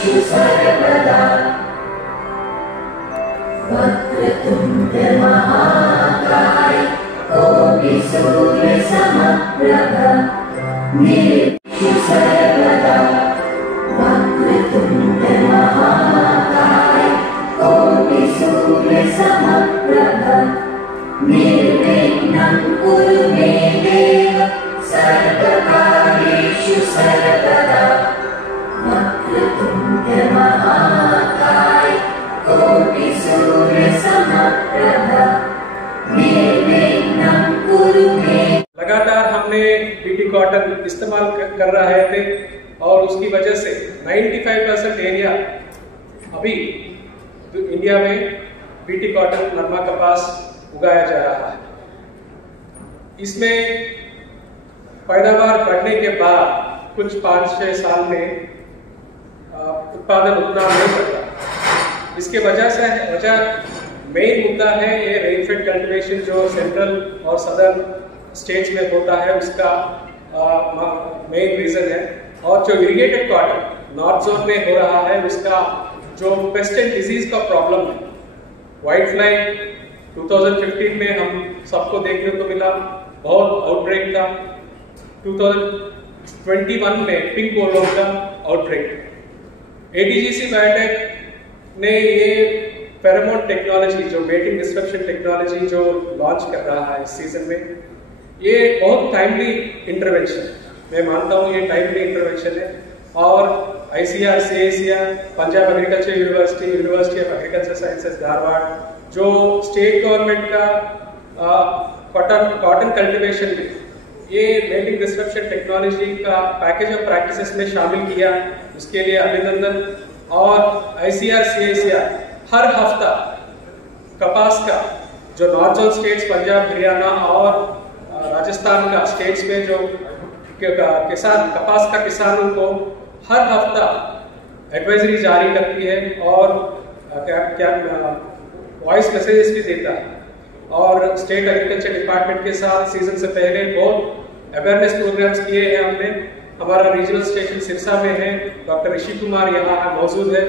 सर्वेषु सर्वदा वक्रतुण्ड महाकाय कोटि सूर्यसमप्रभ निर्विघ्नं सर्वदा वक्रतुण्ड महाकाय कोटि सूर्यसमप्रभ निर्विघ्नं कुरु मे देव सर्वकार्येषु सर्वदा वक्रतुण्ड महाकाय कोटि सूर्यसमप्रभ निर्विघ्नं कुरु मे। लगातार हमने बीटी कॉटन इस्तेमाल कर रहे थे और उसकी वजह से 95% एरिया अभी इंडिया में बीटी कॉटन नरमा कपास उगाया जा रहा है। इसमें पैदावार बढ़ने के बाद कुछ 5-6 साल में उत्पादन उतना नहीं बढ़ता। इसके वजह मेन मुद्दा है ये रेनफेड कल्टीवेशन जो सेंट्रल और सदर्न स्टेट्स में होता है, उसका मेन रीजन है। और जो इरिगेटेड कॉटन नॉर्थ जोन में हो रहा है उसका जो पेस्ट एंड डिजीज का प्रॉब्लम है, व्हाइट फ्लाई 2015 में हम सबको देखने को मिला, बहुत आउटब्रेक था। 2021 में पिंक बोलवर्म का आउटब्रेक। एटीजीसी बायोटेक ने ये फेरोमोन टेक्नोलॉजी जो मेटिंग डिस्ट्रप्शन टेक्नोलॉजी जो लॉन्च कर रहा है इस सीजन में, ये बहुत टाइमली इंटरवेंशन, मैं मानता हूँ ये टाइमली इंटरवेंशन है। और ICAR, CACR, Punjab agriculture university, university of agriculture sciences Dharwad, जो स्टेट गवर्नमेंट का कॉटन कल्टीवेशन में ये मेटिंग डिस्ट्रप्शन टेक्नोलॉजी का पैकेज ऑफ प्रैक्टिसेस में शामिल किया, उसके लिए अभिनंदन। और ICAR, CACR हर हफ्ता कपास का जो north zone states Punjab, Haryana और राजस्थान का स्टेट्स में जो कपास का किसानों को हर हफ्ता एडवाइजरी जारी करती है और वॉइस मैसेजेस भी देता है। और स्टेट एग्रीकल्चर डिपार्टमेंट के साथ सीजन से पहले बहुत अवेयरनेस प्रोग्राम्स किए हैं हमने। हमारा रीजनल स्टेशन सिरसा में है, डॉक्टर ऋषि कुमार यहाँ मौजूद है।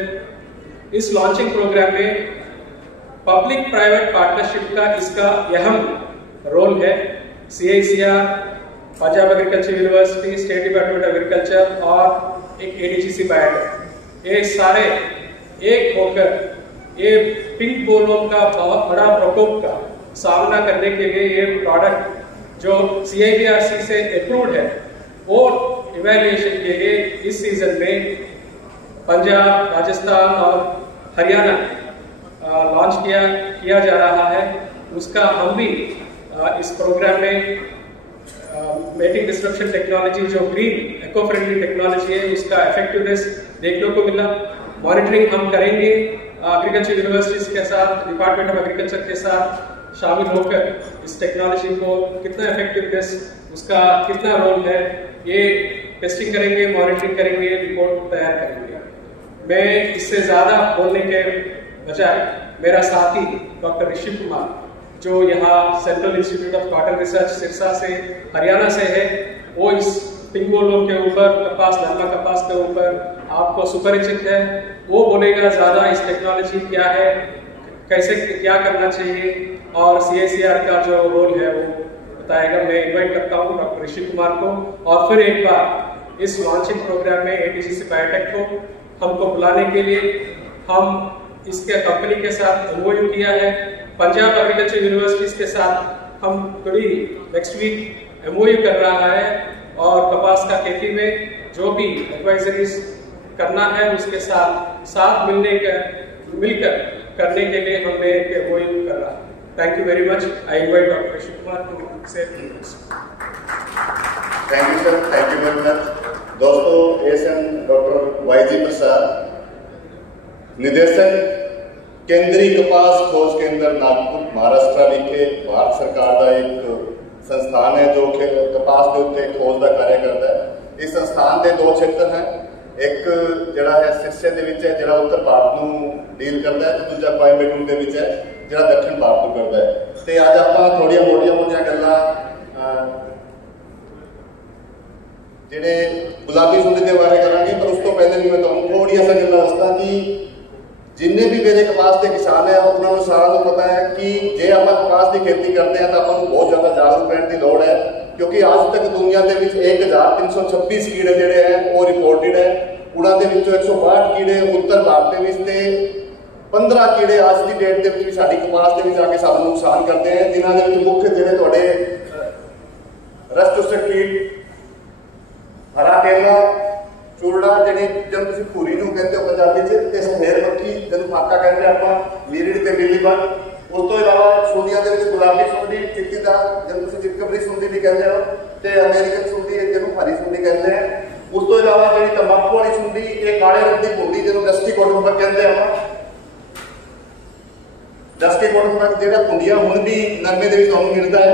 इस लॉन्चिंग प्रोग्राम में पब्लिक प्राइवेट पार्टनरशिप का इसका अहम रोल है। CACR, Punjab agriculture university, state department of agriculture और एक ADGC बायोटेक, ये सारे एक होकर ये पिंक बोलवर्म का बहुत बड़ा प्रकोप का सामना करने के लिए ये प्रोडक्ट जो CIBRC से अप्रूव्ड है वो इवैल्यूएशन के लिए इस सीजन में पंजाब, राजस्थान और हरियाणा लॉन्च किया जा रहा है। उसका हम भी इस प्रोग्राम में मेटिंग डिस्ट्रप्शन टेक्नोलॉजी जो ग्रीन इको फ्रेंडली टेक्नोलॉजी है उसका इफेक्टिवनेस देखने को मिला। मॉनिटरिंग हम करेंगे एग्रीकल्चर यूनिवर्सिटीज के साथ, डिपार्टमेंट ऑफ एग्रीकल्चर के साथ शामिल होकर इस टेक्नोलॉजी को कितना इफेक्टिवनेस, उसका कितना रोल है, ये टेस्टिंग करेंगे, मॉनिटरिंग करेंगे, रिपोर्ट तैयार करेंगे। मैं इससे ज़्यादा बोलने के बजाय मेरा साथी डॉक्टर ऋषि कुमार जो यहाँ central institute of cotton research Sirsa से, हरियाणा से है, वो इस पिंक बोलवर्म के ऊपर, कपास, नरमा कपास के ऊपर आपको सुपरिचित है। वो बोलेगा ज़्यादा इस टेक्नोलॉजी क्या है, कैसे क्या करना चाहिए और CACR का जो रोल है वो बताएगा। मैं इन्वाइट करता हूँ डॉक्टर ऋषि कुमार को और फिर एक बार इस लॉन्चिंग प्रोग्राम में ADGC बायोटेक को हमको बुलाने के लिए। हम इसके कंपनी के साथ MOU किया है, पंजाब एग्रीकल्चर यूनिवर्सिटीज के साथ हम थोड़ी नेक्स्ट वीक MOU कर रहा है और कपास का खेती में जो भी एडवाइजरीज करना है उसके साथ मिलकर करने के लिए हमने एक MOU कर रहा है। Thank you very much. I invite doctor Rishi Kumar to say. Thank you sir, thank you very much. दोस्तों, ASN डॉक्टर YG प्रसाद, निदेशक केंद्रीय कपास खोज केंद्र नागपुर महाराष्ट्र विखे भारत सरकार का एक संस्थान है जो कपास के उत्ते खोज का कार्य करता है। इस संस्थान के 2 क्षेत्र हैं, एक जरा है सिरसे के विच है जरा उत्तर भारत को डील करता है, तो दूजा कोयम्बटूर के विच है जरा दक्षिण भारत को करता है। तो आज आप थोड़िया मोटिया गल्लां ਜਿਹੜੇ ਗੁਲਾਬੀ ਸੁੰਡ ਦੇ ਬਾਰੇ ਕਰਾਂਗੇ, ਪਰ ਉਸ ਤੋਂ ਪਹਿਲੇ ਵੀ ਮੈਂ ਤੁਹਾਨੂੰ ਥੋੜੀਆਂ छोटिया सा गल्लां दसदा कि जिन्ने भी मेरे कपास के किसान है उन्होंने सारा पता है कि जे आप कपास की खेती करते हैं तो आपको बहुत ज़्यादा जागरूक रहने की लड़ है, क्योंकि आज तक दुनिया के 1326 कीड़े जोड़े हैं वो रिपोर्टेड है। उन्होंने 162 कीड़े उत्तर भारत के 15 कीड़े आज की डेट के साड़ी कपास के आके सानू नुकसान करते हैं, जिन्होंने मुख्य जोड़े थोड़े रस्ट कीट, हरा केला, चूड़ा जी जब तुम भूरी कहते हो पंजाबी से, सफेद मक्खी जिन्होंने फाका कहते हैं आप, मीरीड ते मिलीबग। उस तो इलावा सुंडियां गुलाबी सुंडी, चिट्टीदार जिन्होंने तुम चिटकबरी सुंडी भी कहते हो, तो अमेरिकन सुंडी जिन्होंने हरी सुंडी कहते हैं। उस तो इलावा जी तंबाकू वाली सुंडी, ये काले रंग की भूडी जिन्होंने डस्टी कॉटन कहते हैं आप। डस्टी कॉटन जो भूडिया हुण भी नरमे के मिलता है।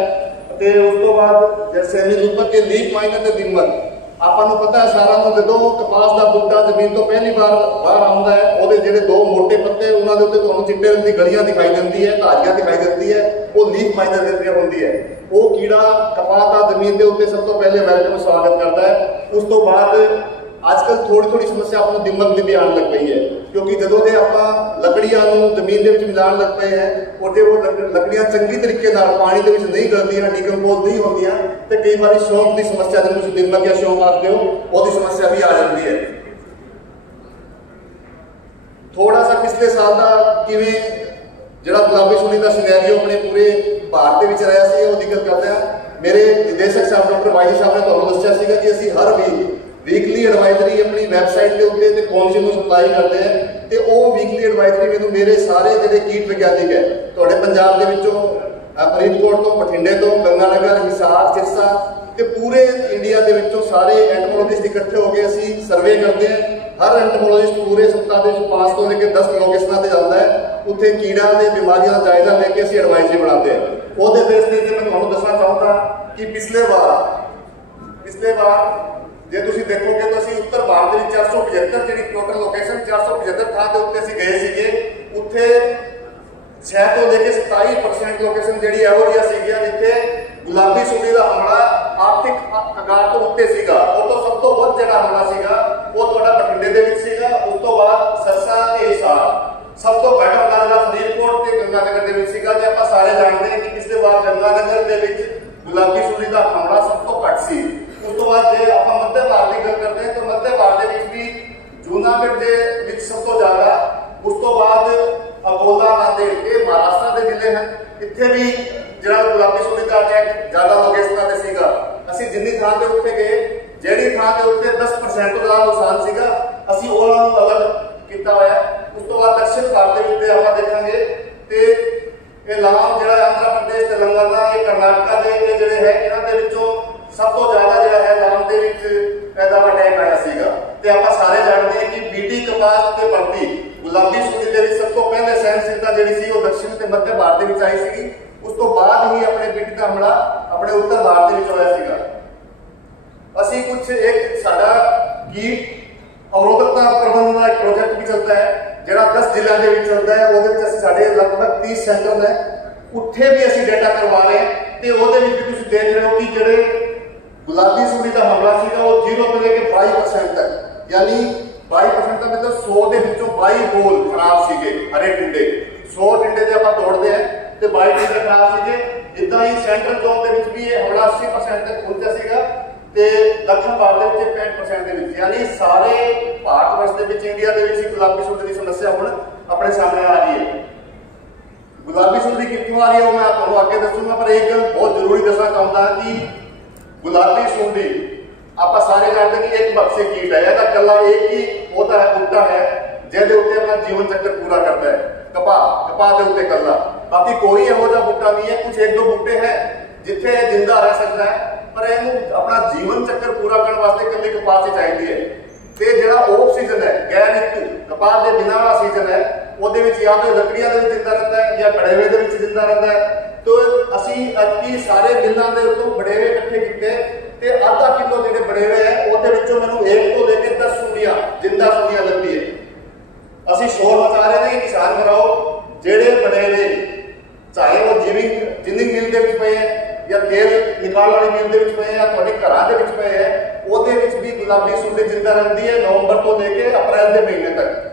तो उस तो बाद सैमी रूपक के लीफ माइनर के दीमक आपको पता है सारा जो कपास का बूटा जमीन तो पहली बार बाहर आता है, वो जो दो मोटे पत्ते उन्होंने चिट्टे रंग की गलियां दिखाई देती है, धारियां दिखाई देती है, वो लीफ माइनर के होती है। वो कीड़ा कपास का जमीन के उत्ते सब तो पहले वेलकम स्वागत करता है। उस तो बाद आजकल थोड़ी थोड़ी समस्या आपको दिमक की भी आने लग पई है, क्योंकि जो आप लकड़ियां जमीन के मिलान लग पे हैं और वो लकड़ियां चंगी तरीके पानी के नहीं गलदियां, डिकम्पोज नहीं होंदियां, तो कई बार शौक की समस्या जिन्हें दिमक या शौक आखते हो वो समस्या भी आ जाती है। थोड़ा सा पिछले साल का किवें जो गुलाबी सुंडी का सिनेरियो अपने पूरे भारत में रहा है वो जिक्र करते हैं। मेरे निदेशक साहब डॉक्टर वाई साहब ने तुहानू दस्सिया कि असीं हर वीकली एडवाइजरी अपनी वैबसाइट के उत्ते कौंसिल को सप्लाई करते हैं, तो वो वीकली एडवाइजरी मैंने मेरे सारे जो कीट विज्ञानिक है थोड़े पंजाब के फरीदकोट तो, बठिंडे तो, गंगानगर, हिसार, सिरसा, तो पूरे इंडिया के सारे एंटमोलॉजिस्ट इकट्ठे होकर असी सर्वे करते हैं। हर एंटमोलॉजिस्ट पूरे सप्ताह के 5 तो लेकर 10 लोकेशनों पर जाता है, उत्थे कीड़ा के बीमारियों का जायजा लेके असी एडवाइजरी बनाते हैं। वो बेस पर मैं तुहानू दसना चाहूँगा कि पिछले बार जे तुसीं देखोगे तो असीं उत्तर भारत में 475 जी टोटल लोकेशन 475 थां के उत्ते असीं गए सीगे, उत्थे 6 तो लेके 27% लोकेशन जी एवोरिया सीगियां जिथे गुलाबी सुंडी का हमला आर्थिक आकार तो उत्ते सीगा। वो तो सब तो वध जिहड़ा हमला सीगा वो तुहाडा बठिंडे दे विच सीगा, उस तो बाद सरसा ते हिसार, सब तो घट हमला जिहड़ा फरीदकोट ते गंगानगर दे विच सीगा। जे आपां सारे जानते हैं कि पिछले बार गंगानगर दे विच गुलाबी सुंडी का हमला सब तो घट सी। उस तो बाद जे आप मध्य भारत की गल करते हैं तो मध्य भारत भी जूनागढ़ के सब तो ज्यादा, उस तो बाद अकोला, नांदेड़, ये महाराष्ट्र के जिले हैं, इतने भी जो गुलाबी सुंडी का अटैक ज्यादा लोकेशनों से सीगा। असीं जिन्नी थां ते उत्ते गए, जिहड़ी थां ते उत्ते 10% तो ज्यादा नुकसान सीगा, असीं उन्हां नूं अलग कीता होया। उस तो बाद दक्षिण भारत के उत्ते आपां देखांगे ते ये लाभ जो आंध्र प्रदेश, तेलंगाना, ये कर्नाटका के जोड़े है इन्हां दे विचों सब तो ज्यादा जो है लाभ के पैदा अटैक आया सीगा। ते आपां सारे जानते हैं कि बीटी कपास ते बढ़ती गुलाबी सुंडी दे विच सब तो पहले सहनशीलता जिहड़ी सी वो दक्षिण ते मध्य भारत विच आई सीगी। उस तो बाद ही अपने बीटी का हमला अपने उत्तर भारत विच होया सीगा। असीं कुछ एक साडा कीट अवरोधकता प्रबंधन का एक प्रोजेक्ट भी चलता है जो 10 जिलों के चलता है। वो साढ़े लगभग 30 सेंटर है, उत्थे भी असीं डेटा करवा रहे हैं। तो वो भी तुसीं देख रहे हो कि जोड़े गुलाबी सुंडी का हमला सीगा वो 0 तो लेकर 22% तक, यानी 22% का मतलब 100 के विचों 22 गोल खराब सीगे। हरे टिंडे 100 टिंडे जो आप तोड़ते हैं तो 22 टिंडे खराब सीगे। इदा ही सेंट्रल जोन के भी ये हमला 80% तक पहुंचा सीगा ते दक्षिण भारत के 65% के विच, यानी सारे भारत वर्ष के इंडिया के गुलाबी सुंडी की समस्या हुण अपने सामने आ रही है। गुलाबी सुंडी कितों आ रही है वो मैं आपको आगे दसूंगा, पर एक गल बहुत जरूरी दसना चाहूँगा कि गुलाबी सुंडी आप सारे जानते हैं कि एक बक्से कीट है, या कला एक ही पौधा है, बूटा है जिहदे उत्ते अपना जीवन चक्र पूरा करता है। कपाह के उत्ते कला, बाकी कोई इहो जिहा बूटा नहीं है। कुछ 1-2 बूटे हैं जिथे जिंदा रह सकता है, पर इहनूं अपना जीवन चक्र पूरा करने वास्ते कल्ली कपाह ही चाहिए है। तो जिहड़ा ऑफ सीजन है, गैर ऋतु कपाह के बिना वाला सीजन है, ਉਹਦੇ ਵਿੱਚ या तो लकड़ियां ਦੇ ਵਿੱਚ जिंदा रहता है या बड़ेवे ਦੇ ਵਿੱਚ जिंदा रहता है। तो ਅਸੀਂ ਅੱਜ सारे मिलों के उत्तों बड़ेवे इकट्ठे किए ਤੇ आधा किलो ਜਿਹੜੇ बड़ेवे है ਉਹਦੇ ਵਿੱਚੋਂ ਮੈਨੂੰ 1 ਤੋਂ ਲੈ ਕੇ 10 सुंडियां जिंदा सुंडियां ਲੱਭੀ है। ਅਸੀਂ शोर मचा रहे हैं किसान भराओ ਜਿਹੜੇ बड़ेवे चाहे वो जिनिंग मिल के पे है या तेल निकाल वाली मिल के पे है या थोड़े घरां के पे है, ਉਹਦੇ ਵਿੱਚ ਵੀ ਗੁਲਾਬੀ ਸੁੰਡੀ ਜਿੰਦਾ ਰਹਿੰਦੀ ਹੈ ਨਵੰਬਰ ਤੋਂ ਲੈ ਕੇ ਅਪ੍ਰੈਲ ਦੇ ਮਹੀਨੇ ਤੱਕ।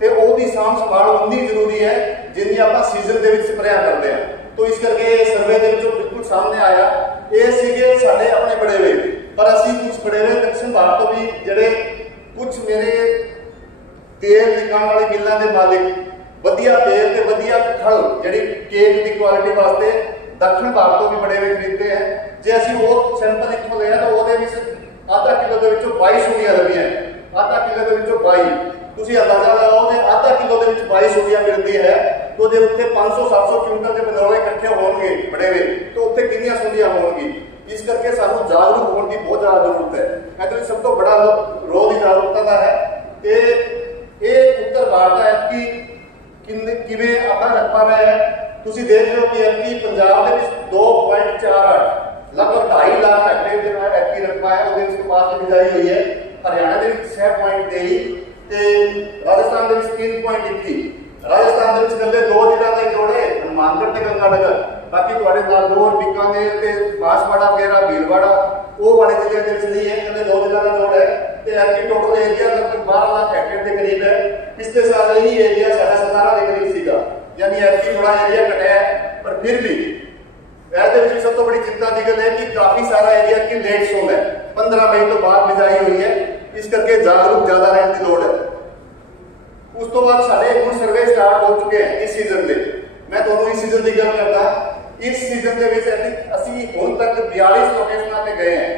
ਤੇ ਉਹਦੀ ਸਾਂਭ ਸੰਭਾਲ ਉਨੀ ਜ਼ਰੂਰੀ ਹੈ ਜਿੰਨੀ ਆਪਾਂ ਸੀਜ਼ਨ ਦੇ ਵਿੱਚ ਸਪਰੇਅ ਕਰਦੇ ਹਾਂ। तो इस करके सर्वे के बिल्कुल सामने आया ये सीगे साढ़े अपने बड़ेवे, पर असी कुछ बड़ेवे दक्षिण भारत तो भी जड़े कुछ मेरे तेल निकालने वाले मिलों के मालिक वधिया तेल ते वधिया खल जी केक की क्वालिटी वास्ते दक्षिण भारत तो भी बड़ेवे खरीदते हैं। जे असी वो सैंपल इतों लिया तो वो आधा किलो के 22 सूड़ियां लगियां, आधा किलो के 22 ਤੁਸੀਂ ਅੰਦਾਜ਼ਾ ਲਗਾਓ ਜੇ ਆਧਾ ਕਿਲੋ ਦੇ ਵਿੱਚ 22 ਸੂੜੀਆਂ ਮਿਲਦੀ ਹੈ तो ਜੇ ਉੱਥੇ 500-700 ਕੁਇੰਟਲ ਦੇ ਬਨੌਲੇ ਇਕੱਠੇ ਹੋਣਗੇ ਬੜੇਵੇ तो ਉੱਥੇ ਕਿੰਨੀਆਂ ਸੂੜੀਆਂ ਹੋਣਗੀ। ਇਸ ਕਰਕੇ ਸਾਨੂੰ ਜਾਗਰੂਕ ਹੋਣ ਦੀ ਬਹੁਤ ਜ਼ਿਆਦਾ ਜ਼ਰੂਰਤ ਹੈ। ਇਹਦੇ ਵਿੱਚ ਸਭ ਤੋਂ ਬੜਾ ਰੋਲ ਹੀ ਜਾਗਰੂਕਤਾ ਦਾ ਹੈ ਤੇ ਇਹ ਉੱਤਰ ਭਾਰਤ ਹੈ ਕਿ ਕਿਵੇਂ ਆਪਾਂ ਰਕਬਾ ਰਿਹਾ ਹੈ। ਤੁਸੀਂ ਦੇਖ ਲਓ ਕਿ ਐਤਕੀ ਪੰਜਾਬ ਦੇ ਵਿੱਚ 2.48 लगभग 2.5 लाख हेक्टेयर जो है ऐतकी रकबा है ਉਹਦੇ ਵਿੱਚ ਕਪਾਸ ਦੀ ਬਿਜਾਈ ਹੋਈ ਹੈ। ਹਰਿਆਣਾ ਦੇ ਵਿੱਚ 6.23 ਤੇ ਰਾਜਸਥਾਨ ਦੇ ਵਿੱਚ 3.21। ਰਾਜਸਥਾਨ ਦੇ ਵਿੱਚ ਕੱਲੇ ਦੋ ਜ਼ਿਲ੍ਹਿਆਂ ਦਾ ਹੀ ਜੋੜੇ ਹਨੂਮਾਨਗੜ੍ਹ ਤੇ ਗੰਗਾਨਗਰ, ਬਾਕੀ ਤੁਹਾਡੇ ਨਾਗੌਰ ਬੀਕਾਨੇਰ ਤੇ ਬਾਂਸਵਾੜਾ ਵਗੈਰਾ ਭੀਲਵਾੜਾ ਉਹ ਵਾਲੇ ਜ਼ਿਲ੍ਹਿਆਂ ਦੇ ਵਿੱਚ ਨਹੀਂ ਹੈ, ਕੱਲੇ ਦੋ ਜ਼ਿਲ੍ਹਿਆਂ ਦਾ ਜੋੜ ਹੈ। ਤੇ ਐਤਕੀ ਟੋਟਲ ਏਰੀਆ ਲਗਭਗ 12 ਲੱਖ ਹੈਕਟੇयर ਦੇ ਕਰੀਬ ਹੈ। ਪਿਛਲੇ ਸਾਲ ਇਹੀ ਏਰੀਆ ਸਾਡਾ 17 ਦੇ ਕਰੀਬ ਸੀਗਾ, ਯਾਨੀ ਐਤਕੀ ਥੋੜਾ ਏਰੀਆ ਘਟਿਆ ਹੈ। ਪਰ ਫਿਰ ਵੀ ਇਹਦੇ सब तो बड़ी चिंता की गल है कि काफी सारा एरिया की लेट सोल है, 15 मई तो बाद बिजाई हुई है। इस करके जागरूक ज्यादा रहने की लोड़ है। उस तो बाद साढ़े हुण सर्वे स्टार्ट हो चुके हैं इस सीजन के। मैं तुहानूं इस सीजन की गल करदा, इस सीजन के विच असीं हुण तक 42 लोकेशनां ते गए हैं।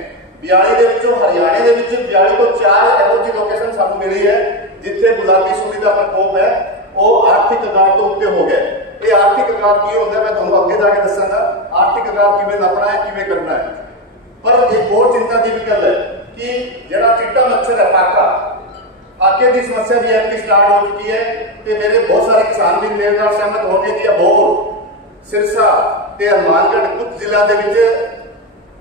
42 ਦੇ ਵਿੱਚੋਂ हरियाणे ਦੇ ਵਿੱਚ 42 ਤੋਂ 4 ਇਹੋ ਜਿਹੀ ਲੋਕੇਸ਼ਨ ਸਾਨੂੰ ਮਿਲੀ है जिथे गुलाबी सूड़ी का प्रकोप है वो आर्थिक आधार तो उत्ते हो गया। ये आर्थिक आधार की होता है मैं तुहानूं अगे जाके दसांगा आर्थिक आधार किवें नापना है किवें करना है। पर एक और चिंता की भी गल है कि जिहड़ा चिट्टा मच्छर है फाके की समस्या भी ऐतकी स्टार्ट हो चुकी है। तो मेरे बहुत सारे किसान भी मेरे नाल सहमत होंगे कि अबोहर सिरसा ते हनुमानगढ़ कुछ जिलों के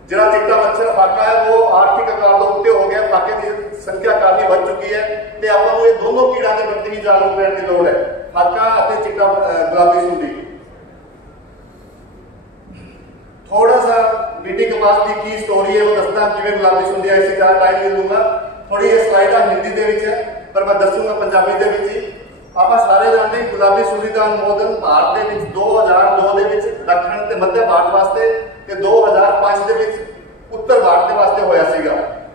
जिहड़ा चिट्टा मच्छर फाका है वो आर्थिक आधार तो उत्ते हो गया, फाके की संख्या काफी बढ़ चुकी है। तो आपां नूं ये दोनों कीड़ा के प्रति भी जागरूक रहने की लोड़ है, फाका और चिट्टा गुलाबी सूंडी। थोड़ा सा बीटी कपास की की स्टोरी है वो दसदा किवें गुलाबी सूंडी आई सी, ज़्यादा टाइम नहीं लूंगा। थोड़ी ये स्लाइड हिंदी दे विच है पर मैं दसूंगा पंजाबी दे विच ही। ਆਪਾਂ ਸਾਰੇ ਜਾਣਦੇ ਗੁਲਾਬੀ सूंडी का अनुमोदन भारत ਦੇ ਵਿੱਚ 2002 ਦੇ ਵਿੱਚ दक्षिण ਤੇ मध्य भारत वास्ते ਤੇ 2005 ਦੇ ਵਿੱਚ उत्तर भारत ਦੇ ਵਾਸਤੇ ਹੋਇਆ ਸੀਗਾ।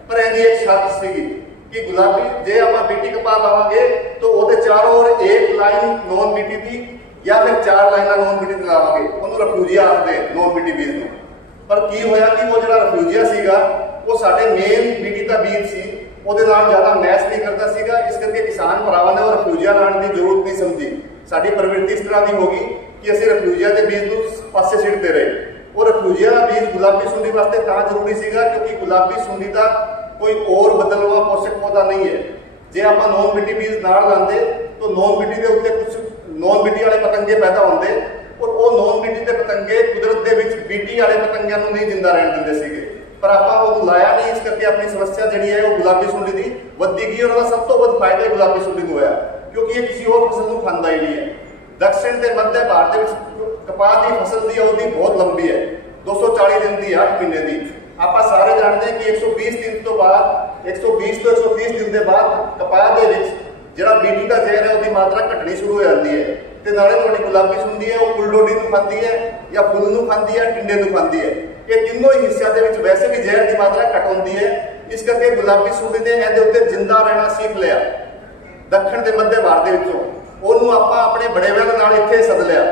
ਪਰ ਇਹਦੀ ਇੱਕ ਸ਼ਰਤ ਸੀਗੀ कि गुलाबी जे ਆਪਾਂ बीटी कपास लावांगे तो ਉਹਦੇ चारों ओर एक लाइन नॉन बीटी ਦੀ या फिर 4 ਲਾਈਨਾਂ नॉन बीटी ਦੀ ਲਾਵਾਂਗੇ, ਉਹਨੂੰ ਰਫਿਊਜੀਆ ਆਖਦੇ नॉन बीटी ਬੀਜ ਨੂੰ। ਪਰ ਕੀ ਹੋਇਆ ਕਿ ਉਹ ਜਿਹੜਾ ਰਫਿਊਜੀਆ ਸੀਗਾ ਉਹ ਸਾਡੇ ਮੇਨ बीटी ਦਾ ਬੀਜ ਸੀ, ਉਹਦੇ ਨਾਲ ਜ਼ਿਆਦਾ ਮੈਚ ਨਹੀਂ ਕਰਦਾ ਸੀਗਾ। ਇਸ ਕਰਕੇ ਕਿਸਾਨ ਭਰਾਵਾਂ ਨੇ ਉਹ ਰਫਿਊਜੀਆ ਲਾਉਣ ਦੀ ਜ਼ਰੂਰਤ ਨਹੀਂ ਸਮਝੀ। ਸਾਡੀ ਪ੍ਰਵਿਰਤੀ ਇਸ ਤਰ੍ਹਾਂ ਦੀ ਹੋ ਗਈ ਕਿ ਅਸੀਂ ਰਫਿਊਜੀਆ ਦੇ ਬੀਜ ਨੂੰ ਪਾਸੇ ਸਿੱਟਦੇ ਰਹੇ। ਉਹ ਰਫਿਊਜੀਆ ਦਾ ਬੀਜ ਗੁਲਾਬੀ सूंडी ਵਾਸਤੇ ਤਾਂ ਜ਼ਰੂਰੀ ਸੀਗਾ ਕਿਉਂਕਿ ਗੁਲਾਬੀ सूंडी ਦਾ कोई और बदलवा पोषक पौधा नहीं है। जे आप नॉन बीटी बीज नाल लाते तो नॉन बीटी के उत्ते कुछ नॉन बीटी वाले पतंगे पैदा होंगे और वो नॉन बीटी के पतंगे कुदरत के विच बीटी वाले पतंगियां नूं नहीं जिंदा रहन दिंदे सीगे। पर आपां वो लाया नहीं, इस करके अपनी समस्या जिहड़ी है वो गुलाबी सूंडी दी वधी गई और सब तो वध फायदा गुलाबी सूंडी नूं होया क्योंकि ये किसी और फसल नूं खांदा ही नहीं है। दक्षिण ते मध्य भारत दे विच कपास की फसल की अवधि बहुत लंबी है, 240 दिन की, 8 महीने की। आप सारे जानते हैं कि 120 दिन तो बाद 120 तो 130 दिन के बाद कपास के जिहड़ा बीटी का जहर है उसकी मात्रा घटनी शुरू हो जाती है। तो नाले तुहाडी गुलाबी सूंडी है वो फुलडोडी नूं खांदी है या फुल नूं खांदी है, टिंडे नूं खांदी है। ये तीनों ही हिस्सों के वैसे भी जहर की मात्रा घट होती है। इस करके गुलाबी सूंडी ने इहदे उत्ते जिंदा रहना सीख लिया। दक्षिण ते मध्य भारत दे विचों ओनूं आपां अपने बड़ेविਆਂ ਦੇ ਨਾਲ ਇੱਥੇ सद लिया।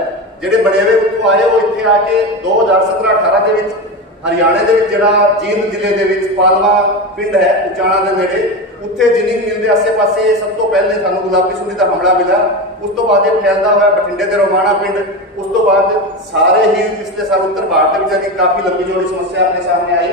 ਜਿਹੜੇ बड़ेवे उत्थों आए वो ਇੱਥੇ आके 2017-18 ਦੇ ਵਿੱਚ हरियाणे के जिहड़ा जींद जिले के पालवा पिंड है उचाणा के नेड़े उत्थे जिनिंग मिल के आसे पासे सब तो पहले सानू गुलाबी सूंडी का हमला मिला। उस तो बाद फैलता हुआ बठिंडे के रोमाणा पिंड, उस तो बाद सारे ही पिछले साल उत्तर भारत में काफ़ी लंबी चौड़ी समस्या अपने सामने आई।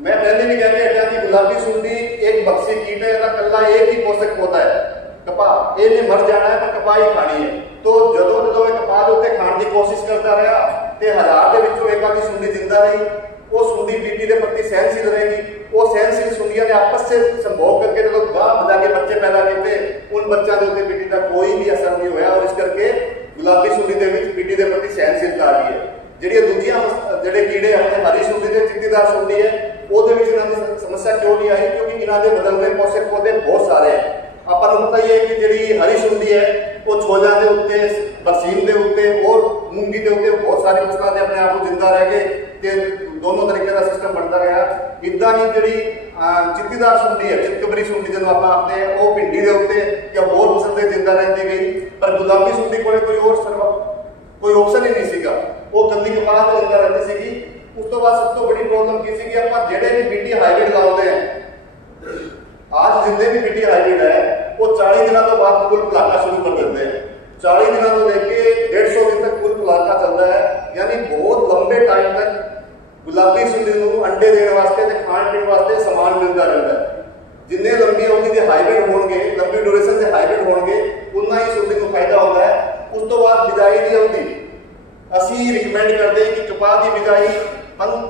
मैं पहले भी कह के हटा कि गुलाबी सूंडी एक बक्सी कीट है, कला एक ही पोषक पौधा है कपाह, ये मर जाना है पर कपाह ही खानी है। तो जदों जदों कपाह उत्ते खाण की कोशिश करता रहा तो 1000 के विचों एक आधी सूंडी जिंदा रही। वो सूंडी बीटी के प्रति सहनशील रहेगी। वो सहनशील सूंडियां ने आपस से संभोग करके जो गांव बजा के बच्चे पैदा किए उन बच्चों के उत्ते बीटी का कोई भी असर नहीं होया और इस करके गुलाबी सूंडी के विच बीटी के प्रति सहनशीलता आ गई है। जिहड़ियां दूजियां जिहड़े कीड़े अपने हरी सूंडी ते चिट्टीदार सूंडी है ਉਹਦੇ ਵਿੱਚ ਇਹਨਾਂ ਦੀ ਸਮੱਸਿਆ ਕਿਉਂ ਨਹੀਂ ਆਈ? ਕਿਉਂਕਿ ਇਹਨਾਂ ਦੇ ਬਦਲਵੇਂ ਪੋਸ਼ਕ ਪੌਦੇ ਬਹੁਤ ਸਾਰੇ ਹੈ। ਆਪਾਂ ਨੂੰ ਪਤਾ ਹੀ ਹੈ ਕਿ ਜਿਹੜੀ ਹਰੀ ਸੁੰਡੀ ਹੈ ਉਹ ਛੋਲਿਆਂ ਦੇ ਉੱਤੇ, ਬਰਸੀਮ ਦੇ ਉੱਤੇ ਔਰ ਮੂੰਗੀ ਦੇ ਉੱਤੇ ਬਹੁਤ ਸਾਰੀ ਫਸਲਾਂ ਦੇ ਆਪਣੇ ਆਪ ਨੂੰ ਜਿੰਦਾ ਰਹਿ ਕੇ ਤੇ ਦੋਨੋਂ ਤਰੀਕੇ ਦਾ ਸਿਸਟਮ ਬਣਦਾ ਰਿਹਾ। ਇੱਦਾਂ ਹੀ ਜਿਹੜੀ ਚਿੱਤੀਦਾਰ ਸੁੰਡੀ ਹੈ, ਚਿਤਕਬਰੀ ਸੁੰਡੀ ਜਿਹਨੂੰ ਆਪਾਂ ਆਖਦੇ ਹਾਂ, ਉਹ ਭਿੰਡੀ ਦੇ ਉੱਤੇ ਜਾਂ ਹੋਰ ਫਸਲ ਤੇ ਜਿੰਦਾ ਰਹਿੰਦੀ ਗਈ। ਪਰ ਗੁਲਾਬੀ ਸੁੰਡੀ ਕੋਲੇ ਕੋਈ ਆਪਸ਼ਨ ਹੀ ਨਹੀਂ ਸੀਗਾ, ਉਹ ਕੱਲੀ ਕਪਾਹ ਤੇ ਜਿੰਦਾ ਰਹਿੰਦੀ ਸੀਗੀ। ਉਸ ਤੋਂ ਬਾਅਦ ਸਭ ਤੋਂ ਬੜੀ ਪ੍ਰੋਬਲਮ ਕੀ ਸੀ ਕਿ ਆਪਾਂ ਜਿਹੜੇ ਵੀ ਬੀਟੀ ਹਾਈਬ੍ਰਿਡ ਲਾਉਂਦੇ ਆ, आज जितने भी बीटी हाइब्रिड है वो 40 दिनों तो बाद फूल फुलाना शुरू कर देते हैं। 40 दिनों तो लेके 150 दिन तक फूल फुलाना चलता है, यानी बहुत लंबे टाइम तक गुलाबी सुंडी को अंडे देने वास्ते ते खाण पीण वास्ते समान मिलता रहता है। जिन्ने लंबी अवधि के हाइब्रिड होंगे, लंबी ड्यूरेशन से हाइब्रिड होंगे, उतना ही सुंडी को फायदा होता है। उस तो बाद बिजाई की अवधि असी रिकमेंड करते हैं कि कपाह की बिजाई